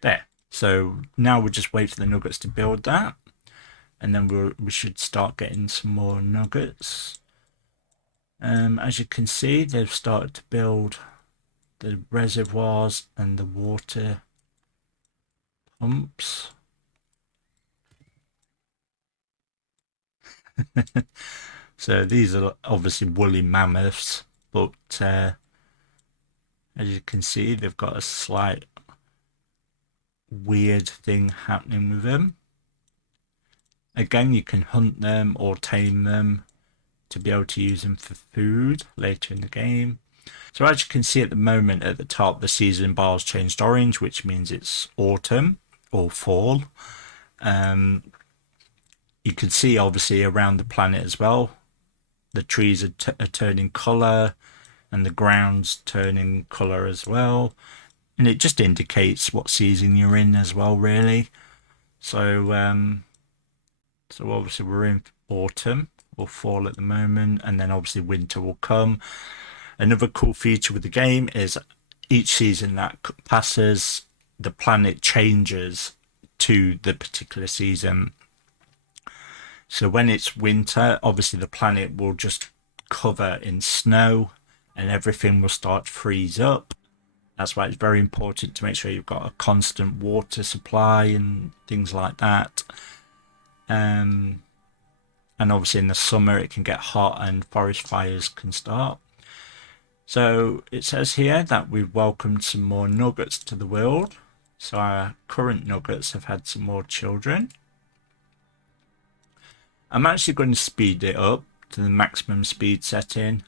There. So now we'll just wait for the nuggets to build that, and then we should start getting some more nuggets. As you can see, they've started to build the reservoirs and the water pumps. So these are obviously woolly mammoths, but as you can see, they've got a slight weird thing happening with them. Again, you can hunt them or tame them to be able to use them for food later in the game. So as you can see at the moment at the top, the season bar's changed orange, which means it's autumn or fall. You can see obviously around the planet as well, the trees are turning colour and the ground's turning colour as well. And it just indicates what season you're in as well, really. So obviously we're in autumn or fall at the moment, and then obviously winter will come. Another cool feature with the game is each season that passes, the planet changes to the particular season. So when it's winter, obviously the planet will just cover in snow and everything will start to freeze up. That's why it's very important to make sure you've got a constant water supply and things like that. And obviously in the summer it can get hot and forest fires can start. So it says here that we've welcomed some more nuggets to the world. So our current nuggets have had some more children. I'm actually going to speed it up to the maximum speed setting,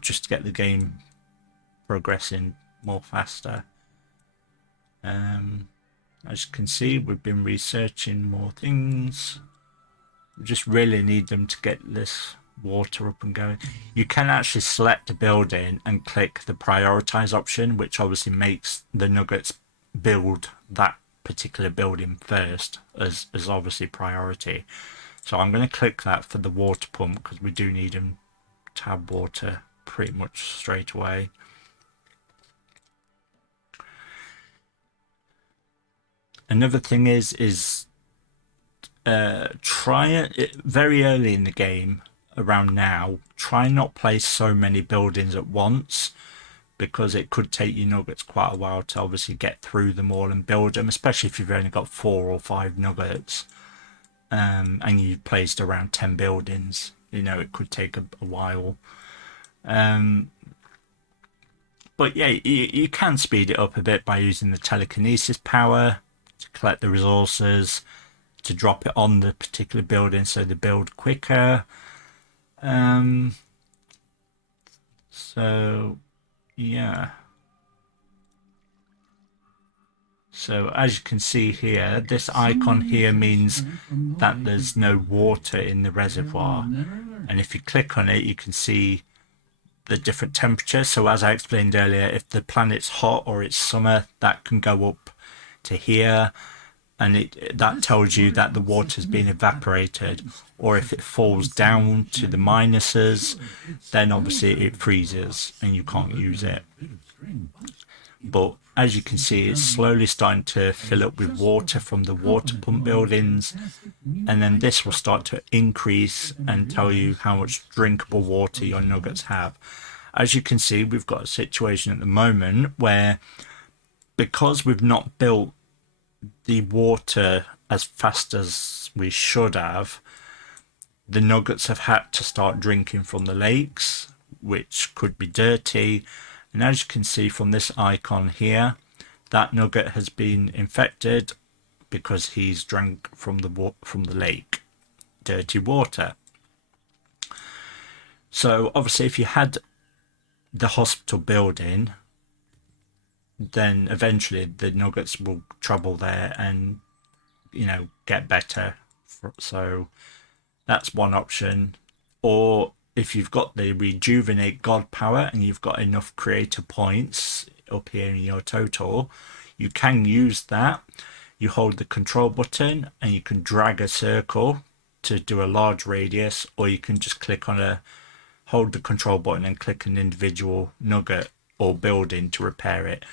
just to get the game progressing more faster. As you can see, we've been researching more things. We just really need them to get this water up and going. You can actually select a building and click the prioritize option, which obviously makes the nuggets build that particular building first as obviously priority. So I'm going to click that for the water pump because we do need them to have water pretty much straight away. Another thing is try it very early in the game, around now, try not place so many buildings at once, because it could take you nuggets quite a while to obviously get through them all and build them, especially if you've only got 4 or 5 nuggets, and you've placed around 10 buildings. It could take a while. But yeah, you can speed it up a bit by using the telekinesis power to collect the resources, to drop it on the particular building so they build quicker. So yeah. So as you can see here, this icon here means that there's no water in the reservoir. And if you click on it, you can see the different temperatures. So as I explained earlier, if the planet's hot or it's summer, that can go up to here, and that tells you that the water's been evaporated. Or if it falls down to the minuses, then obviously it freezes and you can't use it. But as you can see, it's slowly starting to fill up with water from the water pump buildings, and then this will start to increase and tell you how much drinkable water your nuggets have. As you can see, we've got a situation at the moment where, because we've not built the water as fast as we should have, the nuggets have had to start drinking from the lakes, which could be dirty. And as you can see from this icon here, that nugget has been infected because he's drank from the lake, dirty water. So obviously, if you had the hospital building, then eventually the nuggets will travel there and, get better. So that's one option. Or if you've got the rejuvenate god power and you've got enough creator points up here in your total, you can use that. You hold the control button and you can drag a circle to do a large radius, or you can just hold the control button and click an individual nugget or building to repair it.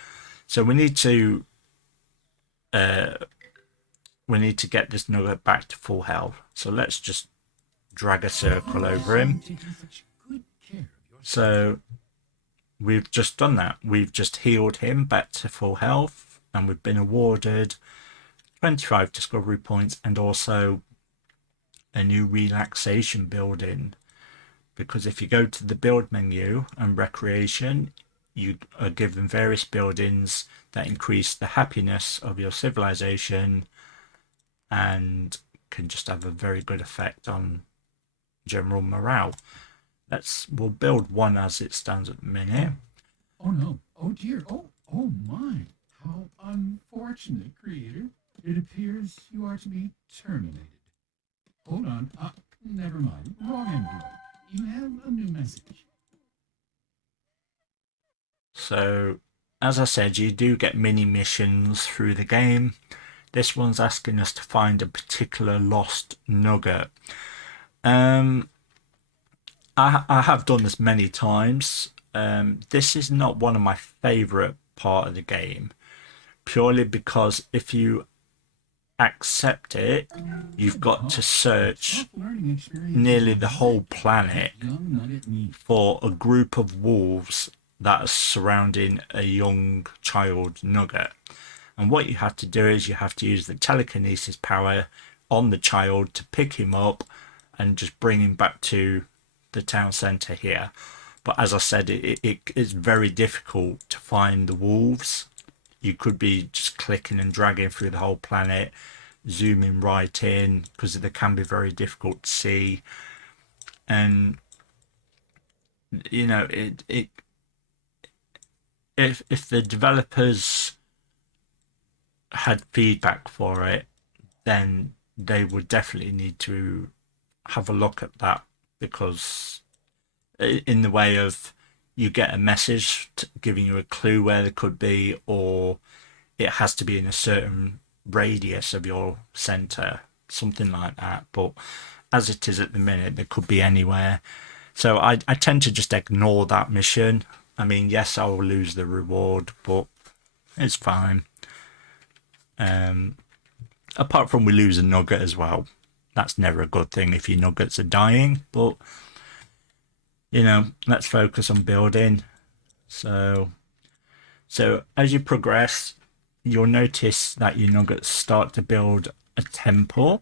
So we need to get this nugget back to full health. So let's just drag a circle over him. So we've just done that. We've just healed him back to full health, and we've been awarded 25 discovery points and also a new relaxation building. Because if you go to the build menu and recreation, you are given various buildings that increase the happiness of your civilization and can just have a very good effect on general morale. We'll build one as it stands at the minute. Oh no. Oh dear. Oh my. How unfortunate, creator. It appears you are to be terminated. Hold on. Never mind. Wrong envelope. You have a new message. So, as I said, you do get mini missions through the game. This one's asking us to find a particular lost nugget. I have done this many times. This is not one of my favorite part of the game, purely because if you accept it, you've got to search nearly the whole planet for a group of wolves that are surrounding a young child nugget. And what you have to do is you have to use the telekinesis power on the child to pick him up and just bring him back to the town centre here. But as I said, it is very difficult to find the wolves. You could be just clicking and dragging through the whole planet, zooming right in, because they can be very difficult to see. And if the developers had feedback for it, then they would definitely need to have a look at that, because in the way of you get a message giving you a clue where they could be, or it has to be in a certain radius of your center, something like that. But as it is at the minute, they could be anywhere. So I tend to just ignore that mission. I mean, yes, I will lose the reward, but it's fine. Apart from we lose a nugget as well. That's never a good thing if your nuggets are dying, but let's focus on building. So as you progress, you'll notice that your nuggets start to build a temple.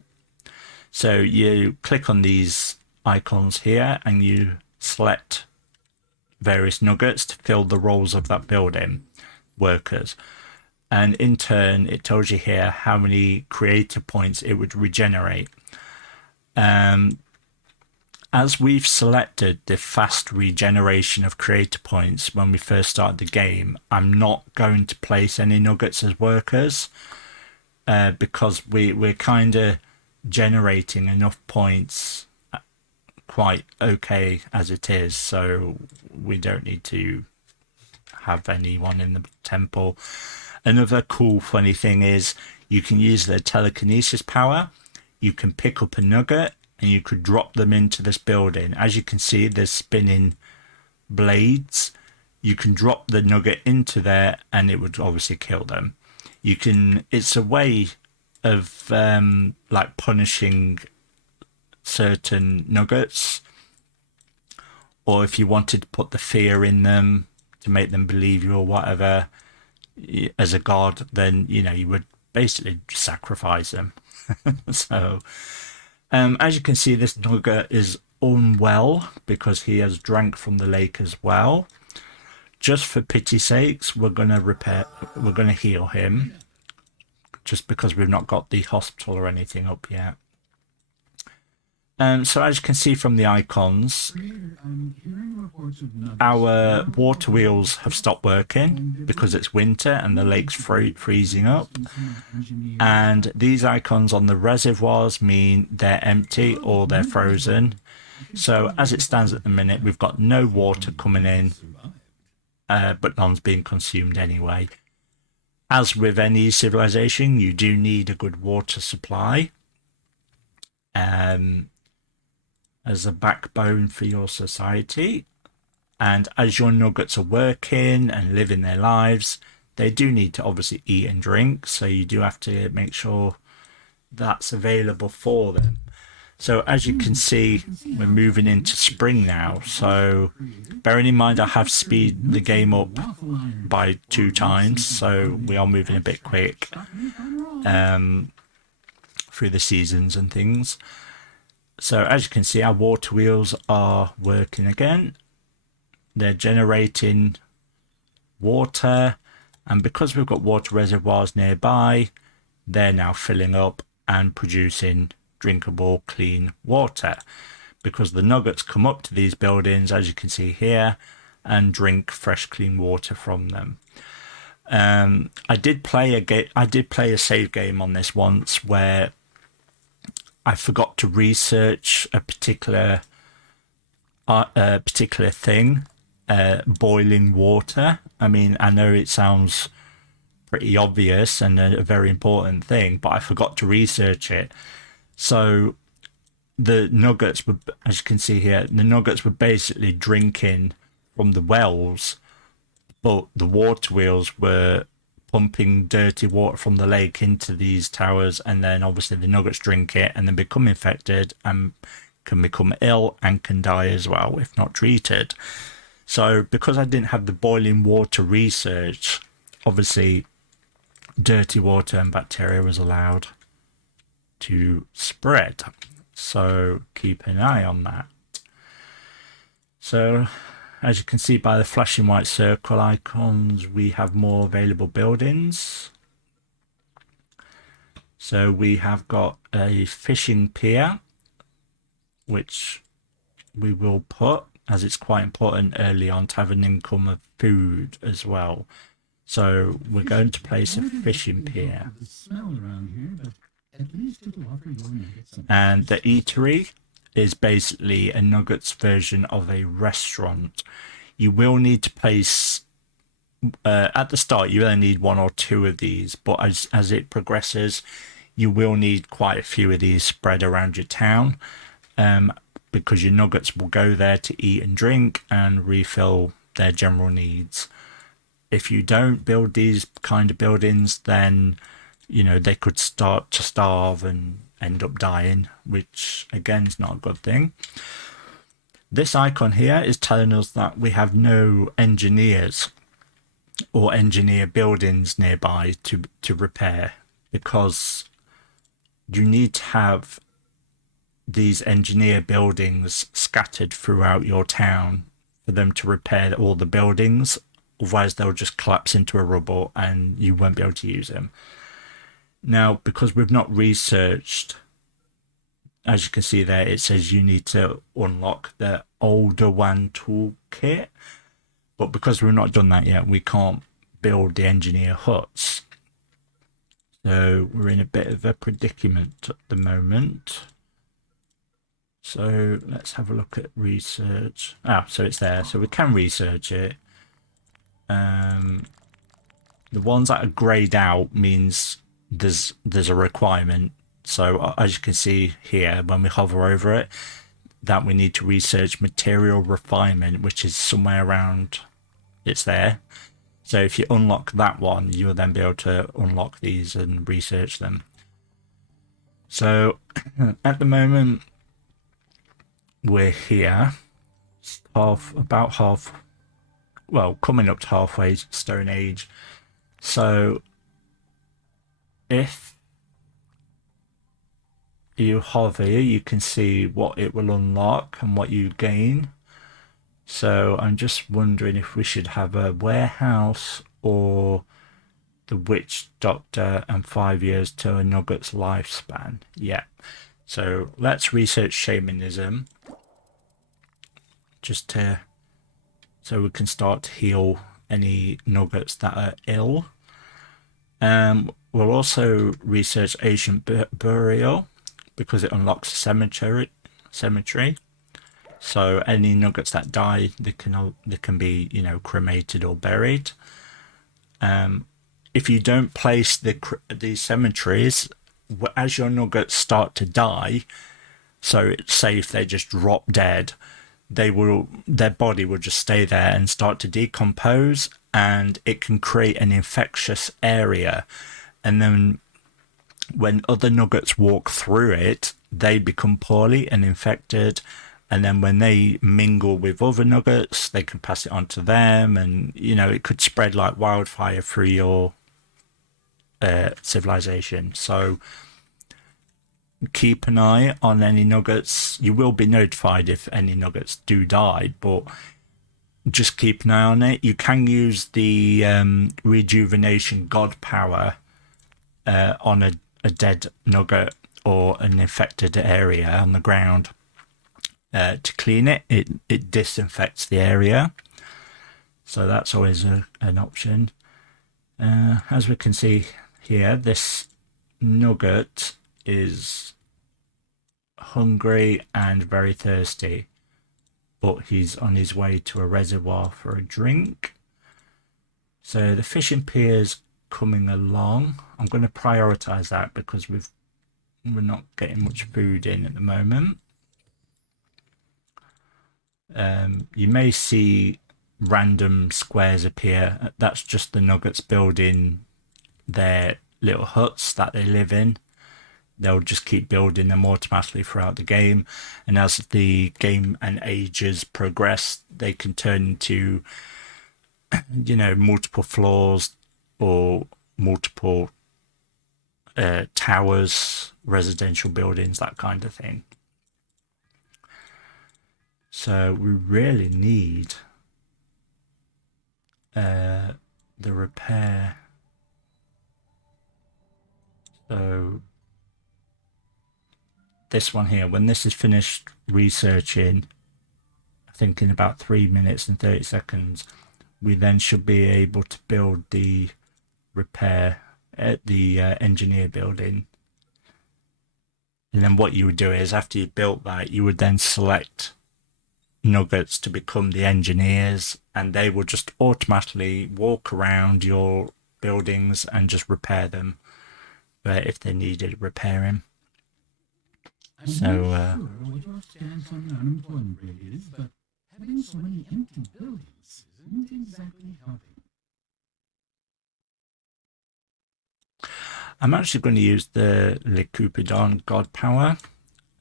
So you click on these icons here and you select various nuggets to fill the roles of that building workers. And in turn, it tells you here how many creator points it would regenerate. as we've selected the fast regeneration of creator points when we first started the game, I'm not going to place any nuggets as workers because we're kind of generating enough points quite okay as it is, so we don't need to have anyone in the temple. Another cool funny thing is you can use their telekinesis power. You can pick up a nugget and you could drop them into this building. As you can see, there's spinning blades. You can drop the nugget into there and it would obviously kill them. You can, it's a way of like punishing certain nuggets, or if you wanted to put the fear in them to make them believe you or whatever as a god, then you would basically sacrifice them. So as you can see, this nugget is unwell because he has drank from the lake as well. Just for pity's sakes, we're gonna heal him, just because we've not got the hospital or anything up yet. So as you can see from the icons, our water wheels have stopped working because it's winter and the lake's freezing up. And these icons on the reservoirs mean they're empty or they're frozen. So as it stands at the minute, we've got no water coming in, but none's being consumed anyway. As with any civilization, you do need a good water supply as a backbone for your society. And as your nuggets are working and living their lives, they do need to obviously eat and drink, so you do have to make sure that's available for them. So as you can see, we're moving into spring now, so bearing in mind I have speed the game up by 2 times, so we are moving a bit quick through the seasons and things. So as you can see, our water wheels are working again. They're generating water, and because we've got water reservoirs nearby, they're now filling up and producing drinkable, clean water, because the nuggets come up to these buildings, as you can see here, and drink fresh, clean water from them. I did play a save game on this once where I forgot to research a particular thing, boiling water. I mean, I know it sounds pretty obvious and a very important thing, but I forgot to research it. So the nuggets were, as you can see here, the nuggets were basically drinking from the wells, but the water wheels were pumping dirty water from the lake into these towers, and then obviously the nuggets drink it and then become infected and can become ill and can die as well if not treated. So because I didn't have the boiling water research, obviously dirty water and bacteria was allowed to spread, so keep an eye on that. So as you can see by the flashing white circle icons, we have more available buildings. So we have got a fishing pier, which we will put, as it's quite important early on to have an income of food as well. So we're going to place a fishing pier. And the eatery is basically a nuggets version of a restaurant. You will need to place at the start you only need 1 or 2 of these, but as it progresses you will need quite a few of these spread around your town, because your nuggets will go there to eat and drink and refill their general needs. If you don't build these kind of buildings, then they could start to starve and end up dying, which again is not a good thing. This icon here is telling us that we have no engineers or engineer buildings nearby to repair, because you need to have these engineer buildings scattered throughout your town for them to repair all the buildings, otherwise they'll just collapse into a rubble and you won't be able to use them. Now, because we've not researched as you can see there, it says you need to unlock the older one toolkit. But because we've not done that yet, we can't build the engineer huts. So we're in a bit of a predicament at the moment. So let's have a look at research. So it's there. So we can research it. The ones that are grayed out means there's a requirement. So as you can see here, when we hover over it, that we need to research material refinement, which is somewhere around, it's there. So if you unlock that one, you'll then be able to unlock these and research them. So at the moment, we're here, about half, well, coming up to halfway Stone Age. So if you hover, you can see what it will unlock and what you gain. So I'm just wondering if we should have a warehouse or the witch doctor and 5 years to a nugget's lifespan. Yeah. So let's research shamanism just to, so we can start to heal any nuggets that are ill. We'll also research ancient burial because it unlocks a cemetery. So any nuggets that die, they can be, you know, cremated or buried. If you don't place these cemeteries, as your nuggets start to die, so say if they just drop dead, their body will just stay there and start to decompose, and it can create an infectious area. And then when other nuggets walk through it, they become poorly and infected. And then when they mingle with other nuggets, they can pass it on to them. And, you know, it could spread like wildfire through your civilization. So keep an eye on any nuggets. You will be notified if any nuggets do die, but just keep an eye on it. You can use the rejuvenation god power on a dead nugget or an infected area on the ground to clean it. It disinfects the area, so that's always an option. As we can see here, this nugget is hungry and very thirsty, but he's on his way to a reservoir for a drink. So the fishing pier's coming along. I'm going to prioritize that because we're not getting much food in at the moment. You may see random squares appear. That's just the nuggets building their little huts that they live in. They'll just keep building them automatically throughout the game, and as the game and ages progress, they can turn into, you know, multiple floors or multiple towers, residential buildings, that kind of thing. So we really need the repair. So this one here, when this is finished researching, I think in about 3 minutes and 30 seconds, we then should be able to build the repair at the engineer building. And then what you would do is, after you built that, you would then select nuggets to become the engineers, and they will just automatically walk around your buildings and just repair them if they needed repairing. So I'm not sure what your stance on the unemployment rate is, but having so many empty buildings isn't exactly helping. I'm actually going to use the Lycopodon God Power.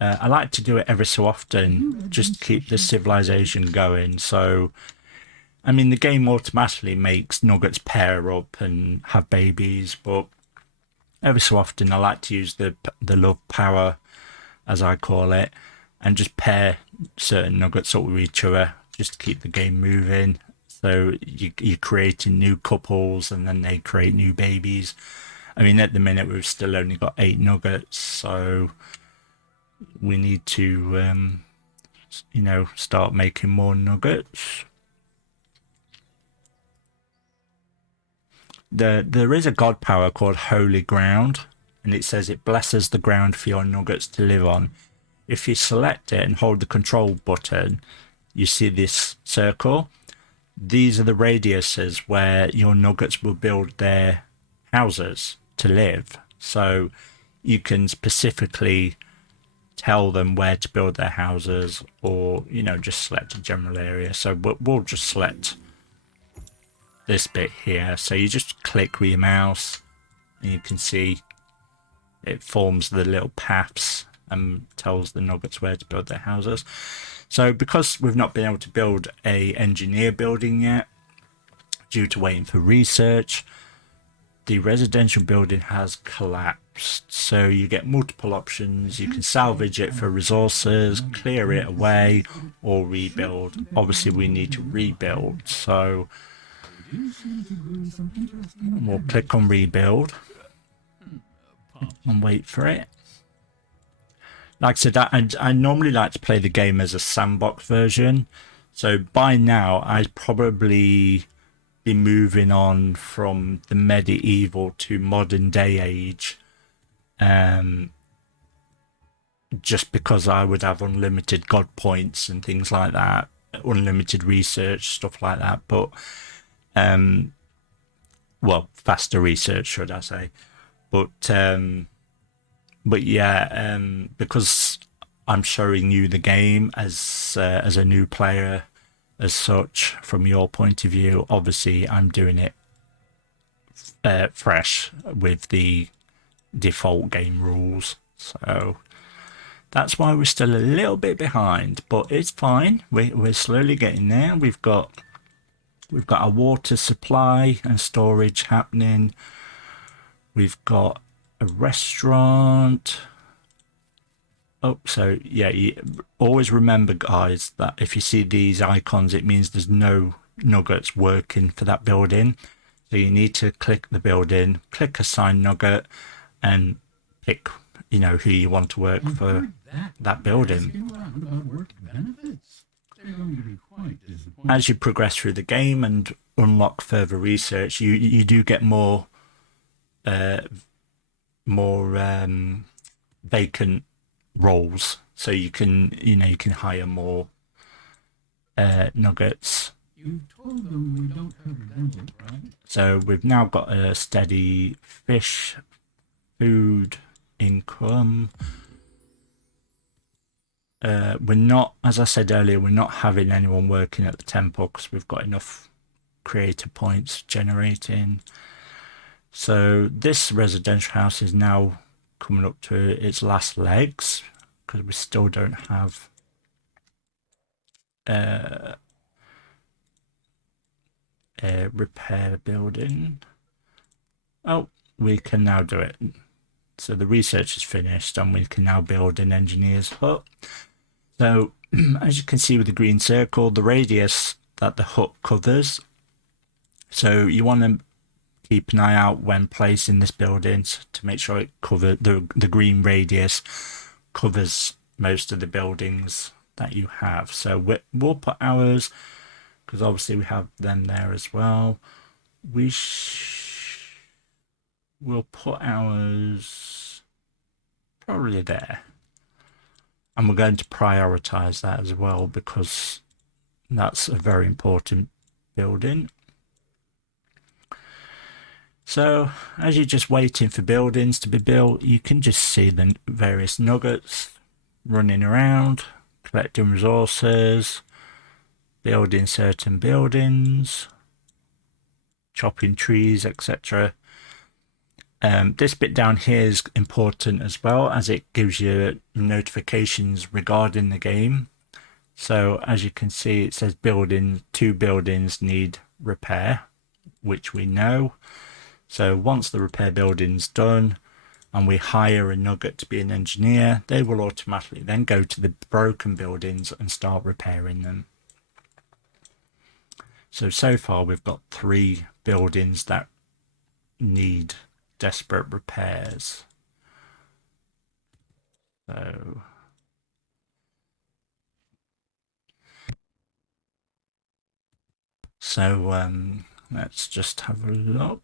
I like to do it every so often, just keep the civilization going. So, I mean, the game automatically makes nuggets pair up and have babies, but every so often I like to use the love power, as I call it, and just pair certain nuggets up with each other just to keep the game moving. So you're creating new couples, and then they create new babies. I mean, at the minute we've still only got 8 nuggets, so we need to, start making more nuggets. There is a god power called Holy Ground, and it says it blesses the ground for your nuggets to live on. If you select it and hold the control button, you see this circle. These are the radiuses where your nuggets will build their houses to live. So you can specifically tell them where to build their houses, or just select a general area. So we'll just select this bit here. So you just click with your mouse and you can see it forms the little paths and tells the nuggets where to build their houses. So because we've not been able to build a engineer building yet, due to waiting for research, the residential building has collapsed. So you get multiple options. You can salvage it for resources, clear it away, or rebuild. Obviously we need to rebuild, so we'll click on rebuild and wait for it. Like I said, I normally like to play the game as a sandbox version. So by now, I'd probably be moving on from the medieval to modern day age. Just because I would have unlimited god points and things like that, unlimited research, stuff like that. But, well, faster research, should I say. But yeah, because I'm showing you the game as a new player, as such, from your point of view, obviously I'm doing it fresh with the default game rules. So that's why we're still a little bit behind, but it's fine. We're slowly getting there. We've got a water supply and storage happening. We've got a restaurant. Oh, so yeah, you always remember, guys, that if you see these icons, it means there's no nuggets working for that building. So you need to click the building, click assign nugget, and pick, who you want to work for that building. As you progress through the game and unlock further research, you do get more vacant roles, so you can hire more nuggets. You told them we don't have a budget, right? So we've now got a steady fish food income. We're not, as I said earlier, we're not having anyone working at the temple because we've got enough creator points generating. So this residential house is now coming up to its last legs because we still don't have a repair building. Oh, we can now do it. So the research is finished and we can now build an engineer's hut. So as you can see with the green circle, the radius that the hut covers. So you want to keep an eye out when placing this building to make sure it covers the green radius covers most of the buildings that you have. So we'll put ours, because obviously we have them there as well. We'll put ours probably there. And we're going to prioritize that as well because that's a very important building. So as you're just waiting for buildings to be built, you can just see the various nuggets running around, collecting resources, building certain buildings, chopping trees, etc. This bit down here is important as well, as it gives you notifications regarding the game. So as you can see, it says two buildings need repair, which we know. So once the repair building's done and we hire a nugget to be an engineer, they will automatically then go to the broken buildings and start repairing them. So far we've got 3 buildings that need desperate repairs. So So let's just have a look.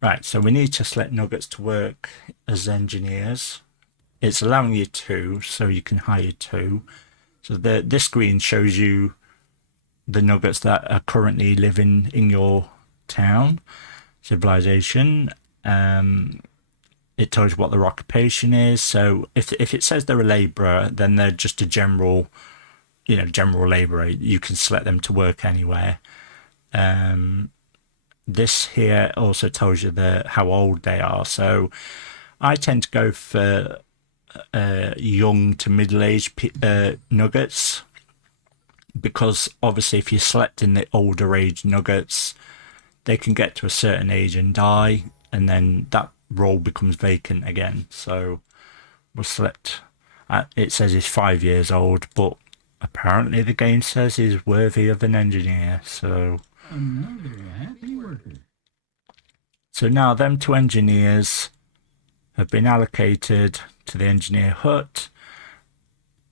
Right, so we need to select nuggets to work as engineers. It's allowing you two, so you can hire two. So this screen shows you the nuggets that are currently living in your town, civilization. It tells you what their occupation is. So if it says they're a labourer, then they're just a general labourer. You can select them to work anywhere. This here also tells you how old they are. So I tend to go for young to middle-aged nuggets, because obviously if you're selecting the older age nuggets, they can get to a certain age and die, and then that role becomes vacant again. So we'll select, it says he's 5 years old, but apparently the game says he's worthy of an engineer. So Another happy worker. so now them two engineers have been allocated to the engineer hut,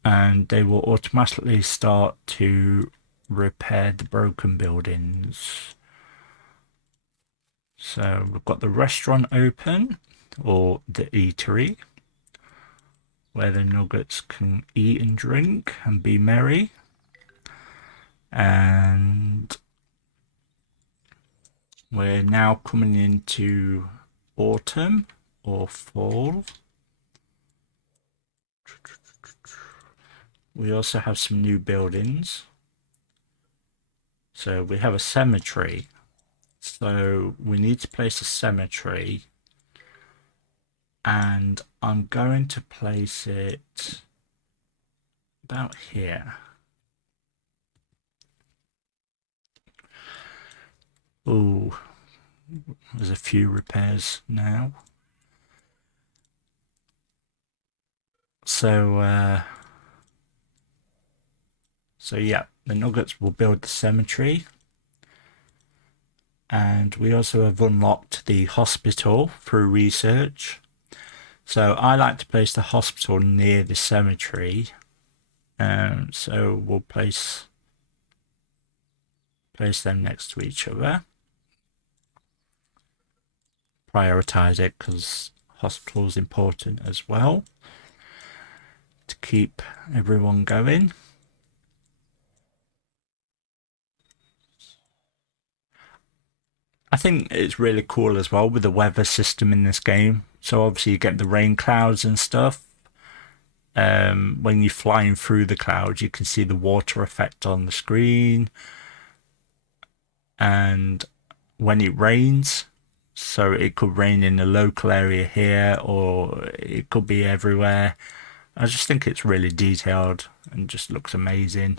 and they will automatically start to repair the broken buildings. So we've got the restaurant open, or the eatery, where the nuggets can eat and drink and be merry. And we're now coming into autumn or fall. We also have some new buildings. So we have a cemetery. So we need to place a cemetery, and I'm going to place it about here. Oh, there's a few repairs now. So yeah, the nuggets will build the cemetery. And we also have unlocked the hospital through research. So I like to place the hospital near the cemetery. So we'll place them next to each other. Prioritize it because hospital is important as well to keep everyone going. I think it's really cool as well with the weather system in this game. So obviously you get the rain clouds and stuff. When you're flying through the clouds, you can see the water effect on the screen. And when it rains, so it could rain in a local area here, or it could be everywhere. I just think it's really detailed and just looks amazing.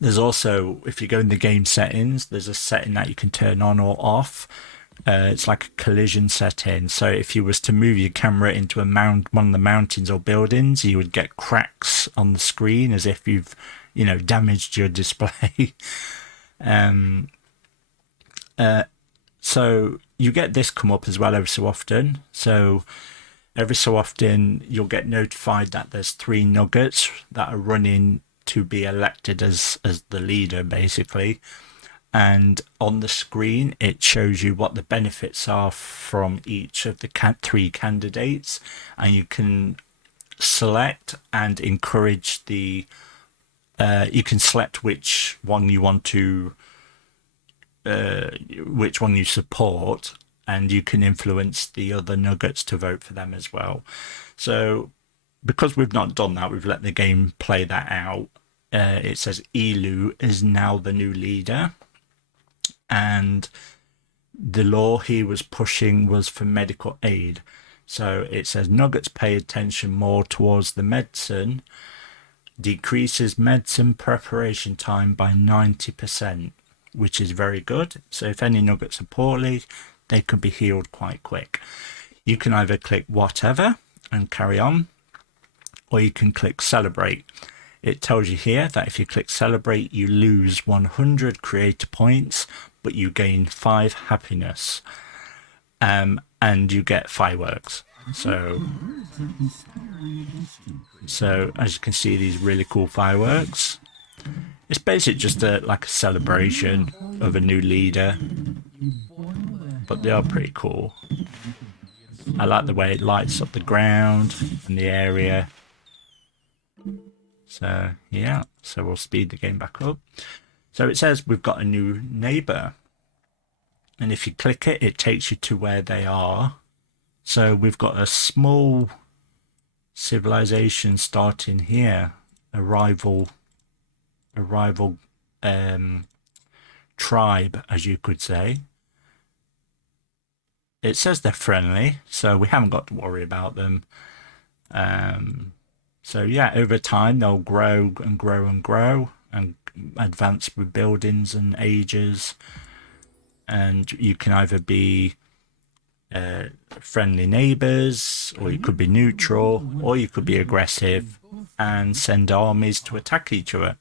There's also, if you go in the game settings, there's a setting that you can turn on or off. It's like a collision setting. So if you was to move your camera into one of the mountains or buildings, you would get cracks on the screen as if you've, damaged your display. So you get this come up as well every so often. So every so often you'll get notified that there's 3 nuggets that are running to be elected as the leader, basically. And on the screen it shows you what the benefits are from each of the 3 candidates, and you can select and encourage the you can select which one you want to which one you support, and you can influence the other nuggets to vote for them as well. So because we've not done that, we've let the game play that out. It says Elu is now the new leader, and the law he was pushing was for medical aid. So it says nuggets pay attention more towards the medicine, decreases medicine preparation time by 90%, which is very good. So if any nuggets are poorly, they could be healed quite quick. You can either click whatever and carry on, or you can click celebrate. It tells you here that if you click celebrate, you lose 100 creator points, but you gain 5 happiness, and you get fireworks. So, Words are inspiring instant. so as you can see, these really cool fireworks. It's basically just like a celebration of a new leader, You boil the but they are pretty cool. I like the way it lights up the ground and the area. So yeah, so we'll speed the game back up. So it says we've got a new neighbor, and if you click it, it takes you to where they are. So we've got a small civilization starting here, a rival tribe, as you could say. It says they're friendly, so we haven't got to worry about them. So yeah, over time they'll grow and grow and grow and advance with buildings and ages. And you can either be friendly neighbors, or you could be neutral, or you could be aggressive and send armies to attack each other.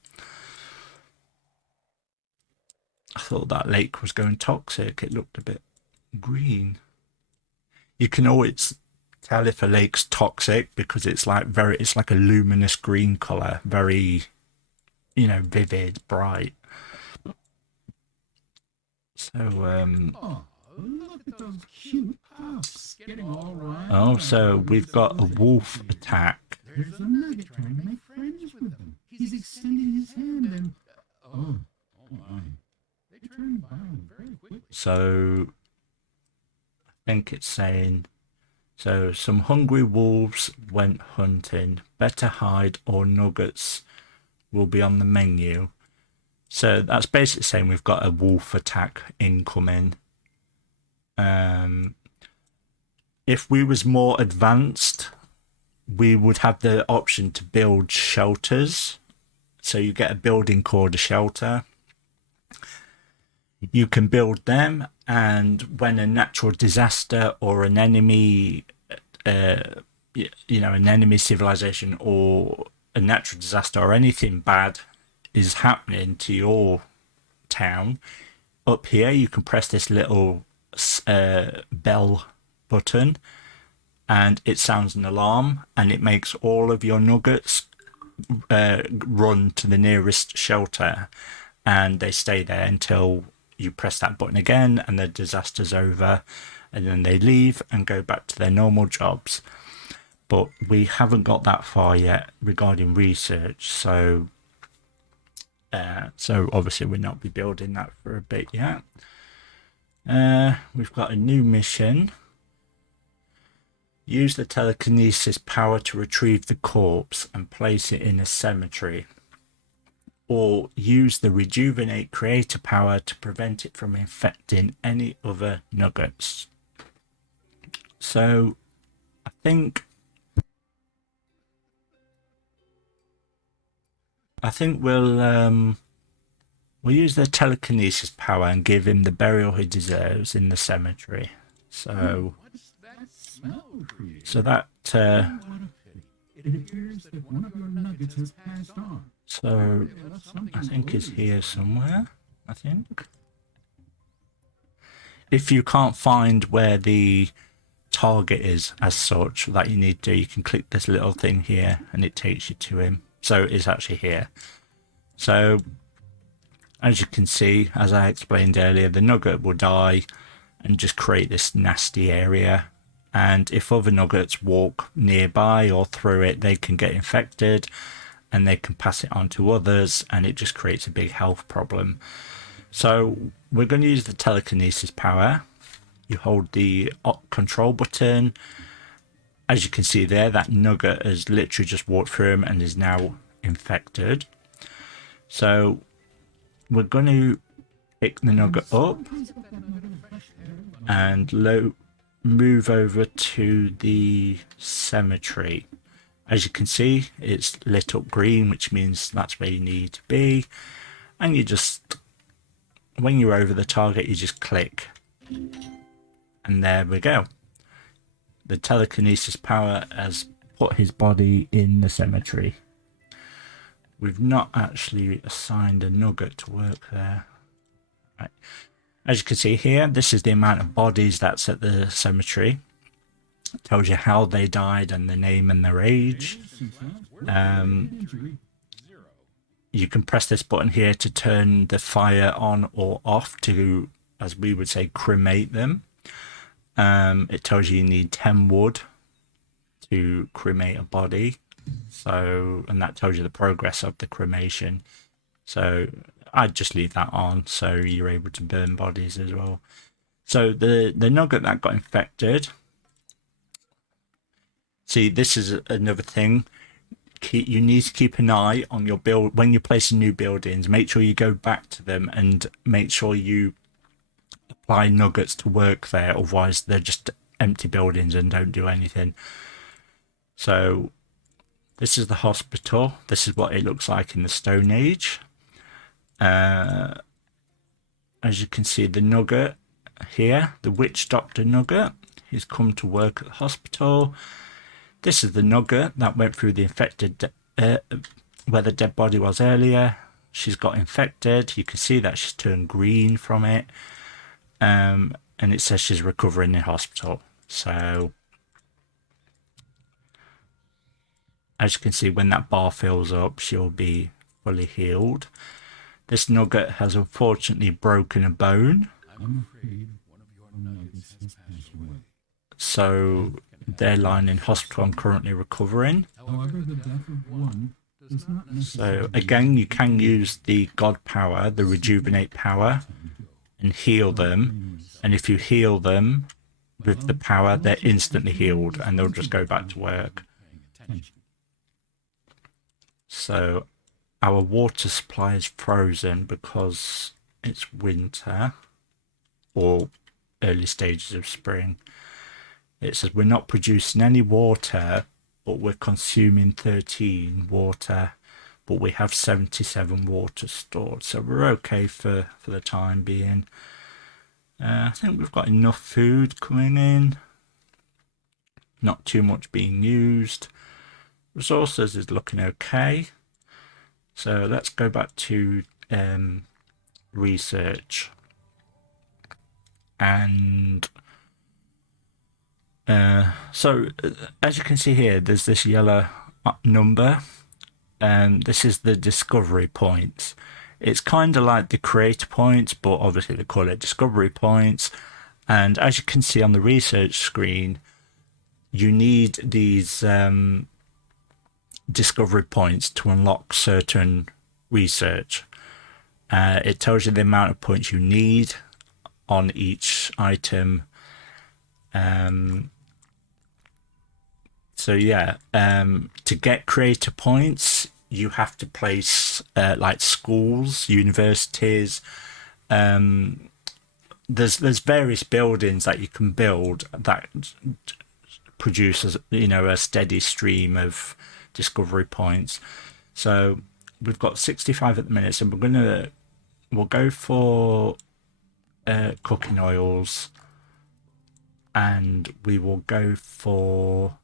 I thought that lake was going toxic. It looked a bit green. You can always tell if a lake's toxic because it's like a luminous green color, very, vivid, bright. So Oh, look at those cute pups getting all riled oh, up. so we've got a wolf attack. There's a nugget trying to make friends with them. He's extending his hand and oh my! They turn violent very quickly. So I think it's saying, so some hungry wolves went hunting. Better hide or nuggets will be on the menu. So that's basically saying we've got a wolf attack incoming. If we was more advanced, we would have the option to build shelters. So you get a building called a shelter. You can build them, and when a natural disaster or an enemy, an enemy civilization or a natural disaster or anything bad is happening to your town, up here you can press this little bell button, and it sounds an alarm, and it makes all of your nuggets run to the nearest shelter, and they stay there until you press that button again and the disaster's over, and then they leave and go back to their normal jobs. But we haven't got that far yet regarding research, so obviously we'll not be building that for a bit yet. We've got a new mission. Use the telekinesis power to retrieve the corpse and place it in a cemetery. Or use the rejuvenate creator power to prevent it from infecting any other nuggets. So I think we'll use the telekinesis power and give him the burial he deserves in the cemetery. So What's that smell, creator? so that What a pity. It appears that one of your nuggets has passed on. so I think it's here somewhere. I think if you can't find where the target is as such that you need to, you can click this little thing here and it takes you to him. So it's actually here. So as you can see, as I explained earlier, the nugget will die and just create this nasty area, and if other nuggets walk nearby or through it, they can get infected and they can pass it on to others, and it just creates a big health problem. So we're going to use the telekinesis power. You hold the control button. As you can see there, that nugget has literally just walked through him and is now infected. So we're going to pick the nugget up and move over to the cemetery. As you can see, it's lit up green, which means that's where you need to be. And you just, when you're over the target, you just click. And there we go. The telekinesis power has put his body in the cemetery. We've not actually assigned a nugget to work there. Right. As you can see here, this is the amount of bodies that's at the cemetery. tells you how they died and their name and their age. You can press this button here to turn the fire on or off to, as we would say, cremate them. It tells you need 10 wood to cremate a body. So, and that tells you the progress of the cremation. So I'd just leave that on so you're able to burn bodies as well. So the nugget that got infected, see, this is another thing. You need to keep an eye on your build when you're placing new buildings. Make sure you go back to them and make sure you apply nuggets to work there. Otherwise, they're just empty buildings and don't do anything. So this is the hospital. This is what it looks like in the Stone Age. As you can see, the nugget here, the witch doctor nugget, he's come to work at the hospital. This is the nugget that went through the infected, where the dead body was earlier. She's got infected. You can see that she's turned green from it. And it says she's recovering in hospital. So, as you can see, when that bar fills up, she'll be fully healed. This nugget has unfortunately broken a bone. I'm afraid one of your nuggets has passed away. So they're lying in hospital and currently recovering. However, the death of one does not necessarily... So again, you can use the God power, the rejuvenate power, and heal them. And if you heal them with the power, they're instantly healed and they'll just go back to work. So our water supply is frozen because it's winter or early stages of spring. It says we're not producing any water, but we're consuming 13 water, but we have 77 water stored. So we're okay for the time being. I think we've got enough food coming in. Not too much being used. Resources is looking okay. So let's go back to research. And so as you can see here, there's this yellow number. This is the discovery points. It's kind of like the creator points, but obviously they call it discovery points. And as you can see on the research screen, you need these discovery points to unlock certain research. It tells you the amount of points you need on each item. So yeah, to get creator points, you have to place like schools, universities. There's various buildings that you can build that produces, you know, a steady stream of discovery points. So we've got 65 at the minute, so we'll go for cooking oils, and we will go for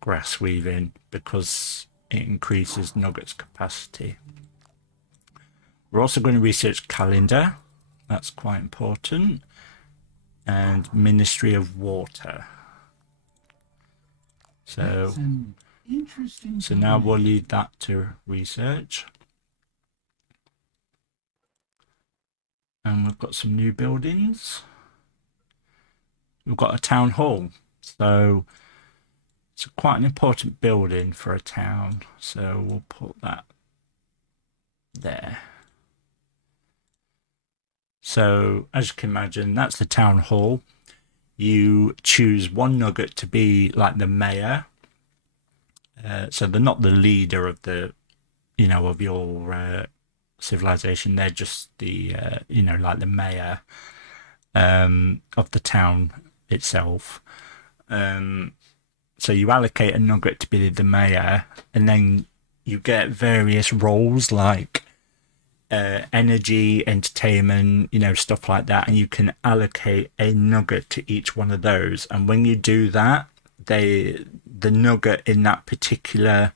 grass weaving because it increases nuggets capacity. We're also going to research calendar, that's quite important, and Ministry of Water. So now we'll lead that to research. And we've got some new buildings. We've got a town hall. So it's quite an important building for a town. So we'll put that there. So as you can imagine, that's the town hall. You choose one nugget to be like the mayor. So they're not the leader of the, you know, of your civilization. They're just the, you know, like the mayor of the town itself. So you allocate a nugget to be the mayor, and then you get various roles like energy, entertainment, you know, stuff like that, and you can allocate a nugget to each one of those. And when you do that, the nugget in that particular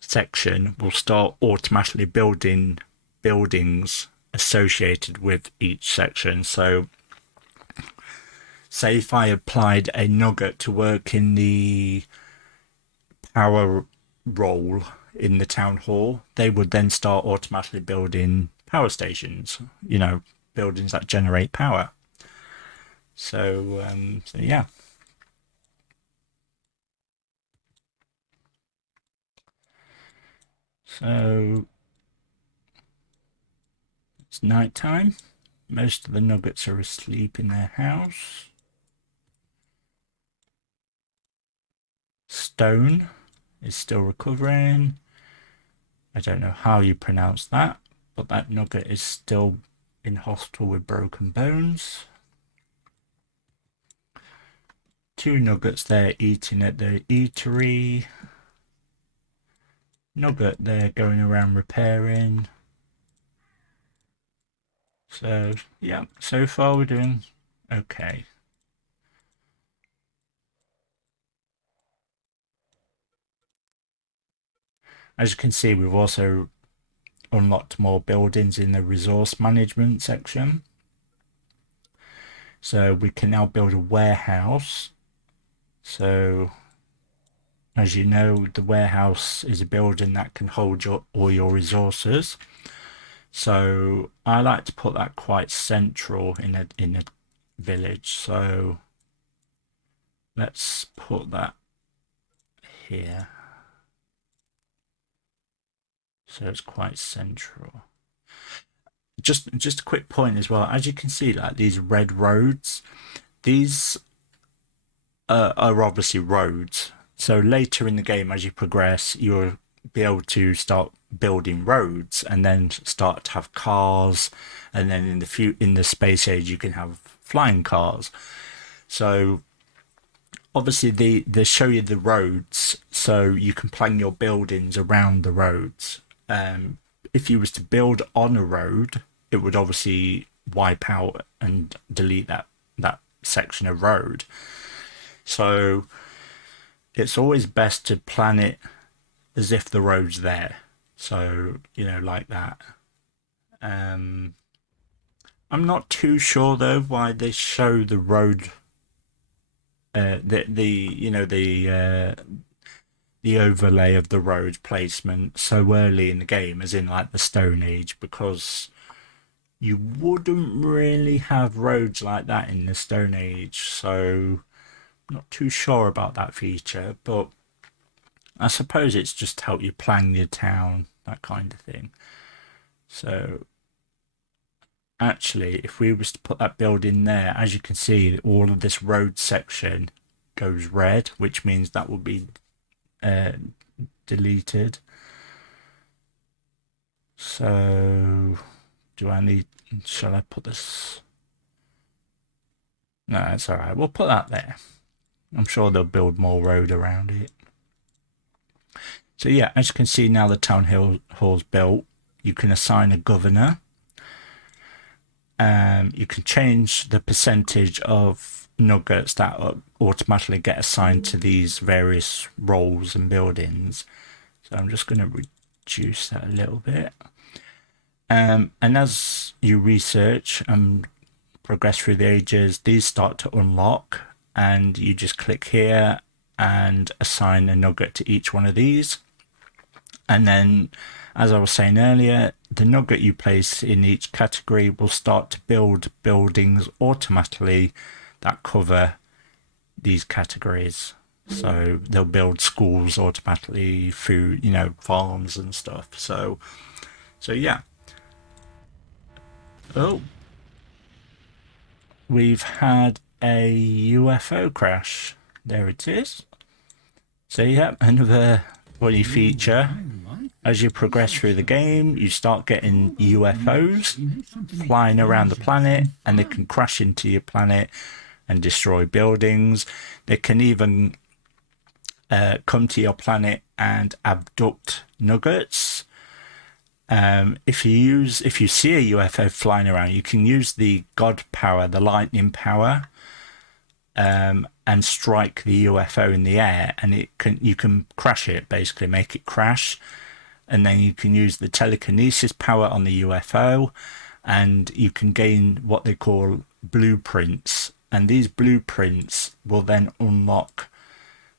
section will start automatically building buildings associated with each section. So, say if I applied a nugget to work in the power role in the town hall, they would then start automatically building power stations, buildings that generate power. So yeah. So it's night time. Most of the nuggets are asleep in their house. Stone is still recovering. I don't know how you pronounce that, but that nugget is still in hospital with broken bones. 2 nuggets there eating at the eatery. Nugget there going around repairing. So yeah, so far we're doing okay. As you can see, we've also unlocked more buildings in the resource management section. So we can now build a warehouse. So as you know, the warehouse is a building that can hold all your resources. So I like to put that quite central in a village. So let's put that here. So it's quite central. Just a quick point as well. As you can see, like these red roads, these are obviously roads. So later in the game, as you progress, you'll be able to start building roads and then start to have cars, and then in the space age you can have flying cars. So obviously they show you the roads, so you can plan your buildings around the roads. If you was to build on a road, it would obviously wipe out and delete that section of road. So it's always best to plan it as if the road's there. So, like that. I'm not too sure though why they show the road, the overlay of the road placement so early in the game, as in like the Stone Age, because you wouldn't really have roads like that in the Stone Age. So, not too sure about that feature, but I suppose it's just to help you plan your town, that kind of thing. So actually, if we was to put that building there, as you can see, all of this road section goes red, which means that will be uh, deleted. So shall I put this? No, it's all right. We'll put that there. I'm sure they'll build more road around it. So yeah, as you can see now, the town hall's built. You can assign a governor. You can change the percentage of nuggets that automatically get assigned to these various roles and buildings. So I'm just going to reduce that a little bit. And as you research and progress through the ages, these start to unlock, and you just click here and assign a nugget to each one of these. And then, as I was saying earlier, the nugget you place in each category will start to build buildings automatically that cover these categories. So they'll build schools automatically, food, farms and stuff. So yeah. Oh, we've had a UFO crash. There it is. So yeah, another funny feature. As you progress through the game, you start getting UFOs flying around the planet, and they can crash into your planet and destroy buildings. They can even come to your planet and abduct nuggets. If you see a UFO flying around, you can use the God power, the lightning power, and strike the UFO in the air, and you can crash it, basically make it crash. And then you can use the telekinesis power on the UFO, and you can gain what they call blueprints. And these blueprints will then unlock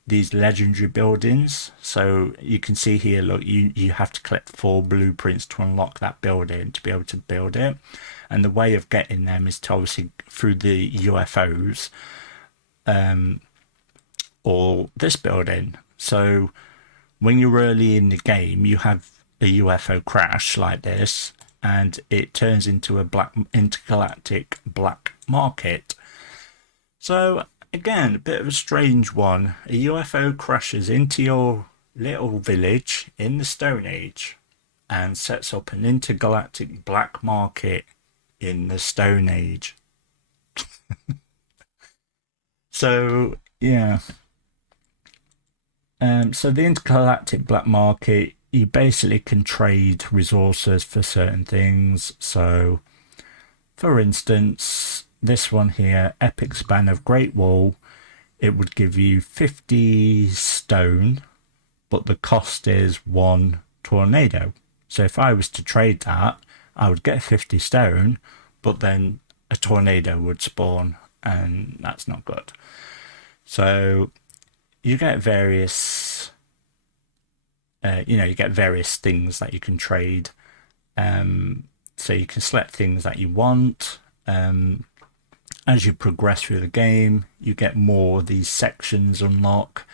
these legendary buildings. So you can see here, look, you have to collect 4 blueprints to unlock that building to be able to build it. And the way of getting them is to obviously through the UFOs, or this building. So when you're early in the game, you have a UFO crash like this, and it turns into a black intergalactic black market. So again, a bit of a strange one. A UFO crashes into your little village in the Stone Age and sets up an intergalactic black market in the Stone Age. So yeah, so the intergalactic black market, you basically can trade resources for certain things. So, for instance, this one here, Epic Span of Great Wall, it would give you 50 stone, but the cost is 1 tornado. So if I was to trade that, I would get 50 stone, but then a tornado would spawn, and that's not good. So you get various, you get various things that you can trade. So you can select things that you want. As you progress through the game, you get more of these sections unlock,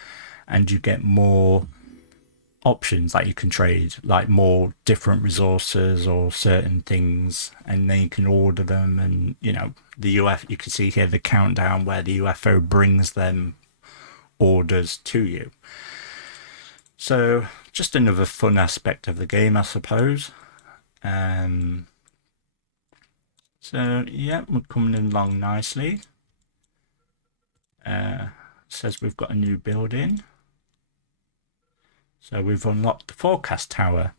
and you get more options that you can trade, like more different resources or certain things, and then you can order them. And the UFO, you can see here the countdown where the UFO brings them orders to you. So just another fun aspect of the game, I suppose. So yeah, we're coming along nicely. Says we've got a new building. So we've unlocked the forecast tower.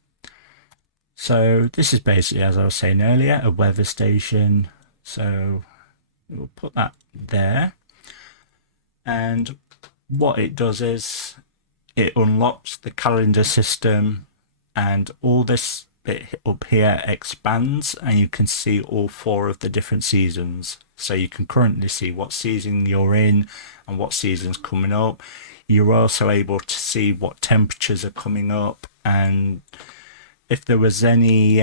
So this is basically, as I was saying earlier, a weather station. So we'll put that there. And what it does is it unlocks the calendar system, and all this bit up here expands, and you can see all 4 of the different seasons. So you can currently see what season you're in and what season's coming up. You're also able to see what temperatures are coming up, and if there was any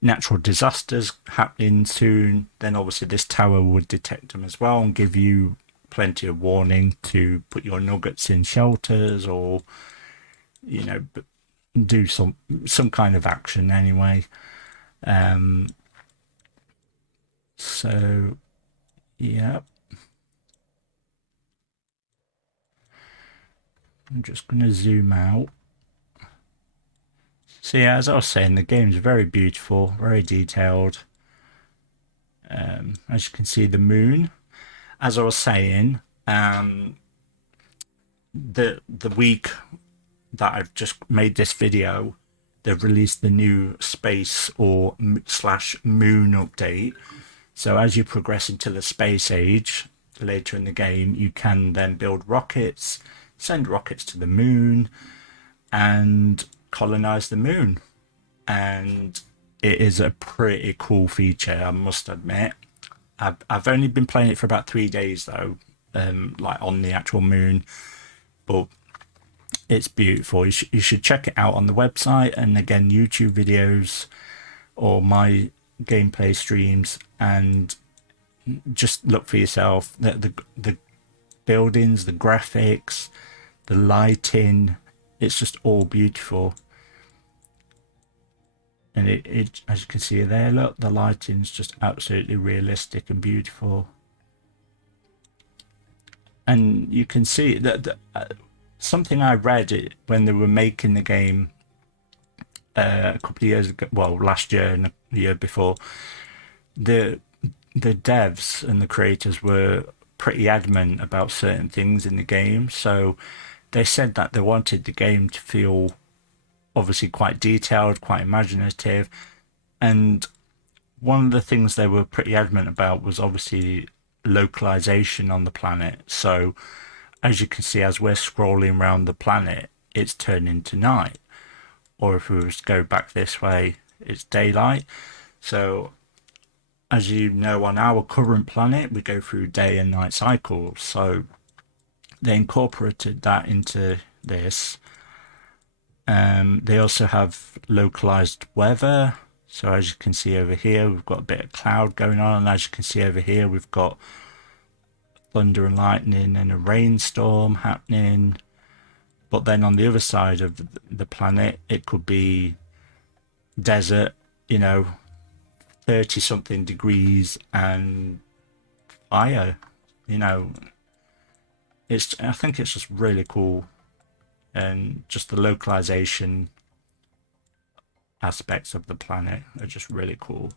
natural disasters happening soon, then obviously this tower would detect them as well and give you plenty of warning to put your nuggets in shelters, or do some kind of action anyway. So yeah, I'm just going to zoom out. So yeah, as I was saying, the game's very beautiful, very detailed. As you can see, the moon. As I was saying, the week that I've just made this video, they've released the new space or slash moon update. So as you progress into the space age later in the game, you can then build rockets, send rockets to the moon, and colonize the moon. And it is a pretty cool feature, I must admit. I've only been playing it for about 3 days though, like on the actual moon, but it's beautiful. You should check it out on the website, and again, YouTube videos or my gameplay streams, and just look for yourself. The buildings, the graphics, the lighting, it's just all beautiful. And it as you can see there, look, the lighting's just absolutely realistic and beautiful. And you can see that something I read when they were making the game a couple of years ago, well, last year and the year before, the devs and the creators were pretty adamant about certain things in the game. So they said that they wanted the game to feel obviously quite detailed, quite imaginative, and one of the things they were pretty adamant about was obviously localization on the planet. So as you can see, as we're scrolling around the planet, it's turned into night, or if we was to go back this way, it's daylight. So as you know, on our current planet, we go through day and night cycles. So they incorporated that into this. They also have localized weather. So as you can see over here, we've got a bit of cloud going on. And as you can see over here, we've got thunder and lightning and a rainstorm happening. But then on the other side of the planet, it could be desert, 30 something degrees and fire. You know, I think it's just really cool, and just the localization aspects of the planet are just really cool.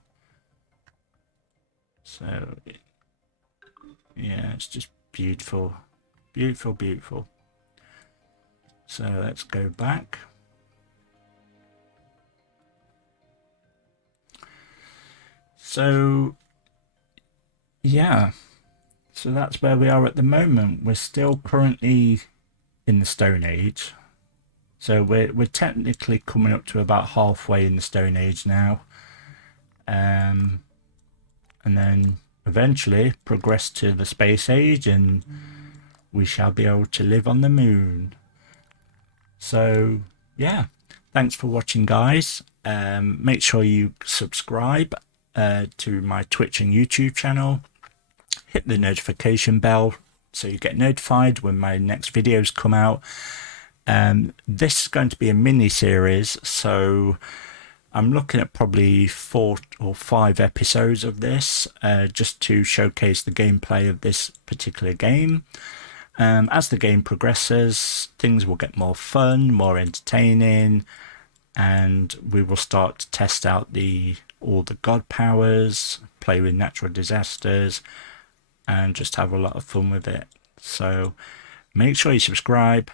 So yeah, it's just beautiful, beautiful, beautiful. So let's go back. So yeah, so that's where we are at the moment. We're still currently in the Stone Age. So we're technically coming up to about halfway in the Stone Age now. And then eventually progress to the Space Age, and we shall be able to live on the moon. So yeah, thanks for watching, guys. Make sure you subscribe to my Twitch and YouTube channel. Hit the notification bell so you get notified when my next videos come out. This is going to be a mini series, so I'm looking at probably 4 or 5 episodes of this, just to showcase the gameplay of this particular game. As the game progresses, things will get more fun, more entertaining, and we will start to test out all the god powers, play with natural disasters, and just have a lot of fun with it. So make sure you subscribe,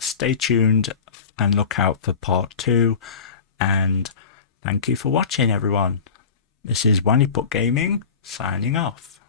stay tuned, and look out for part 2. And thank you for watching, everyone. This is Waniput Gaming signing off.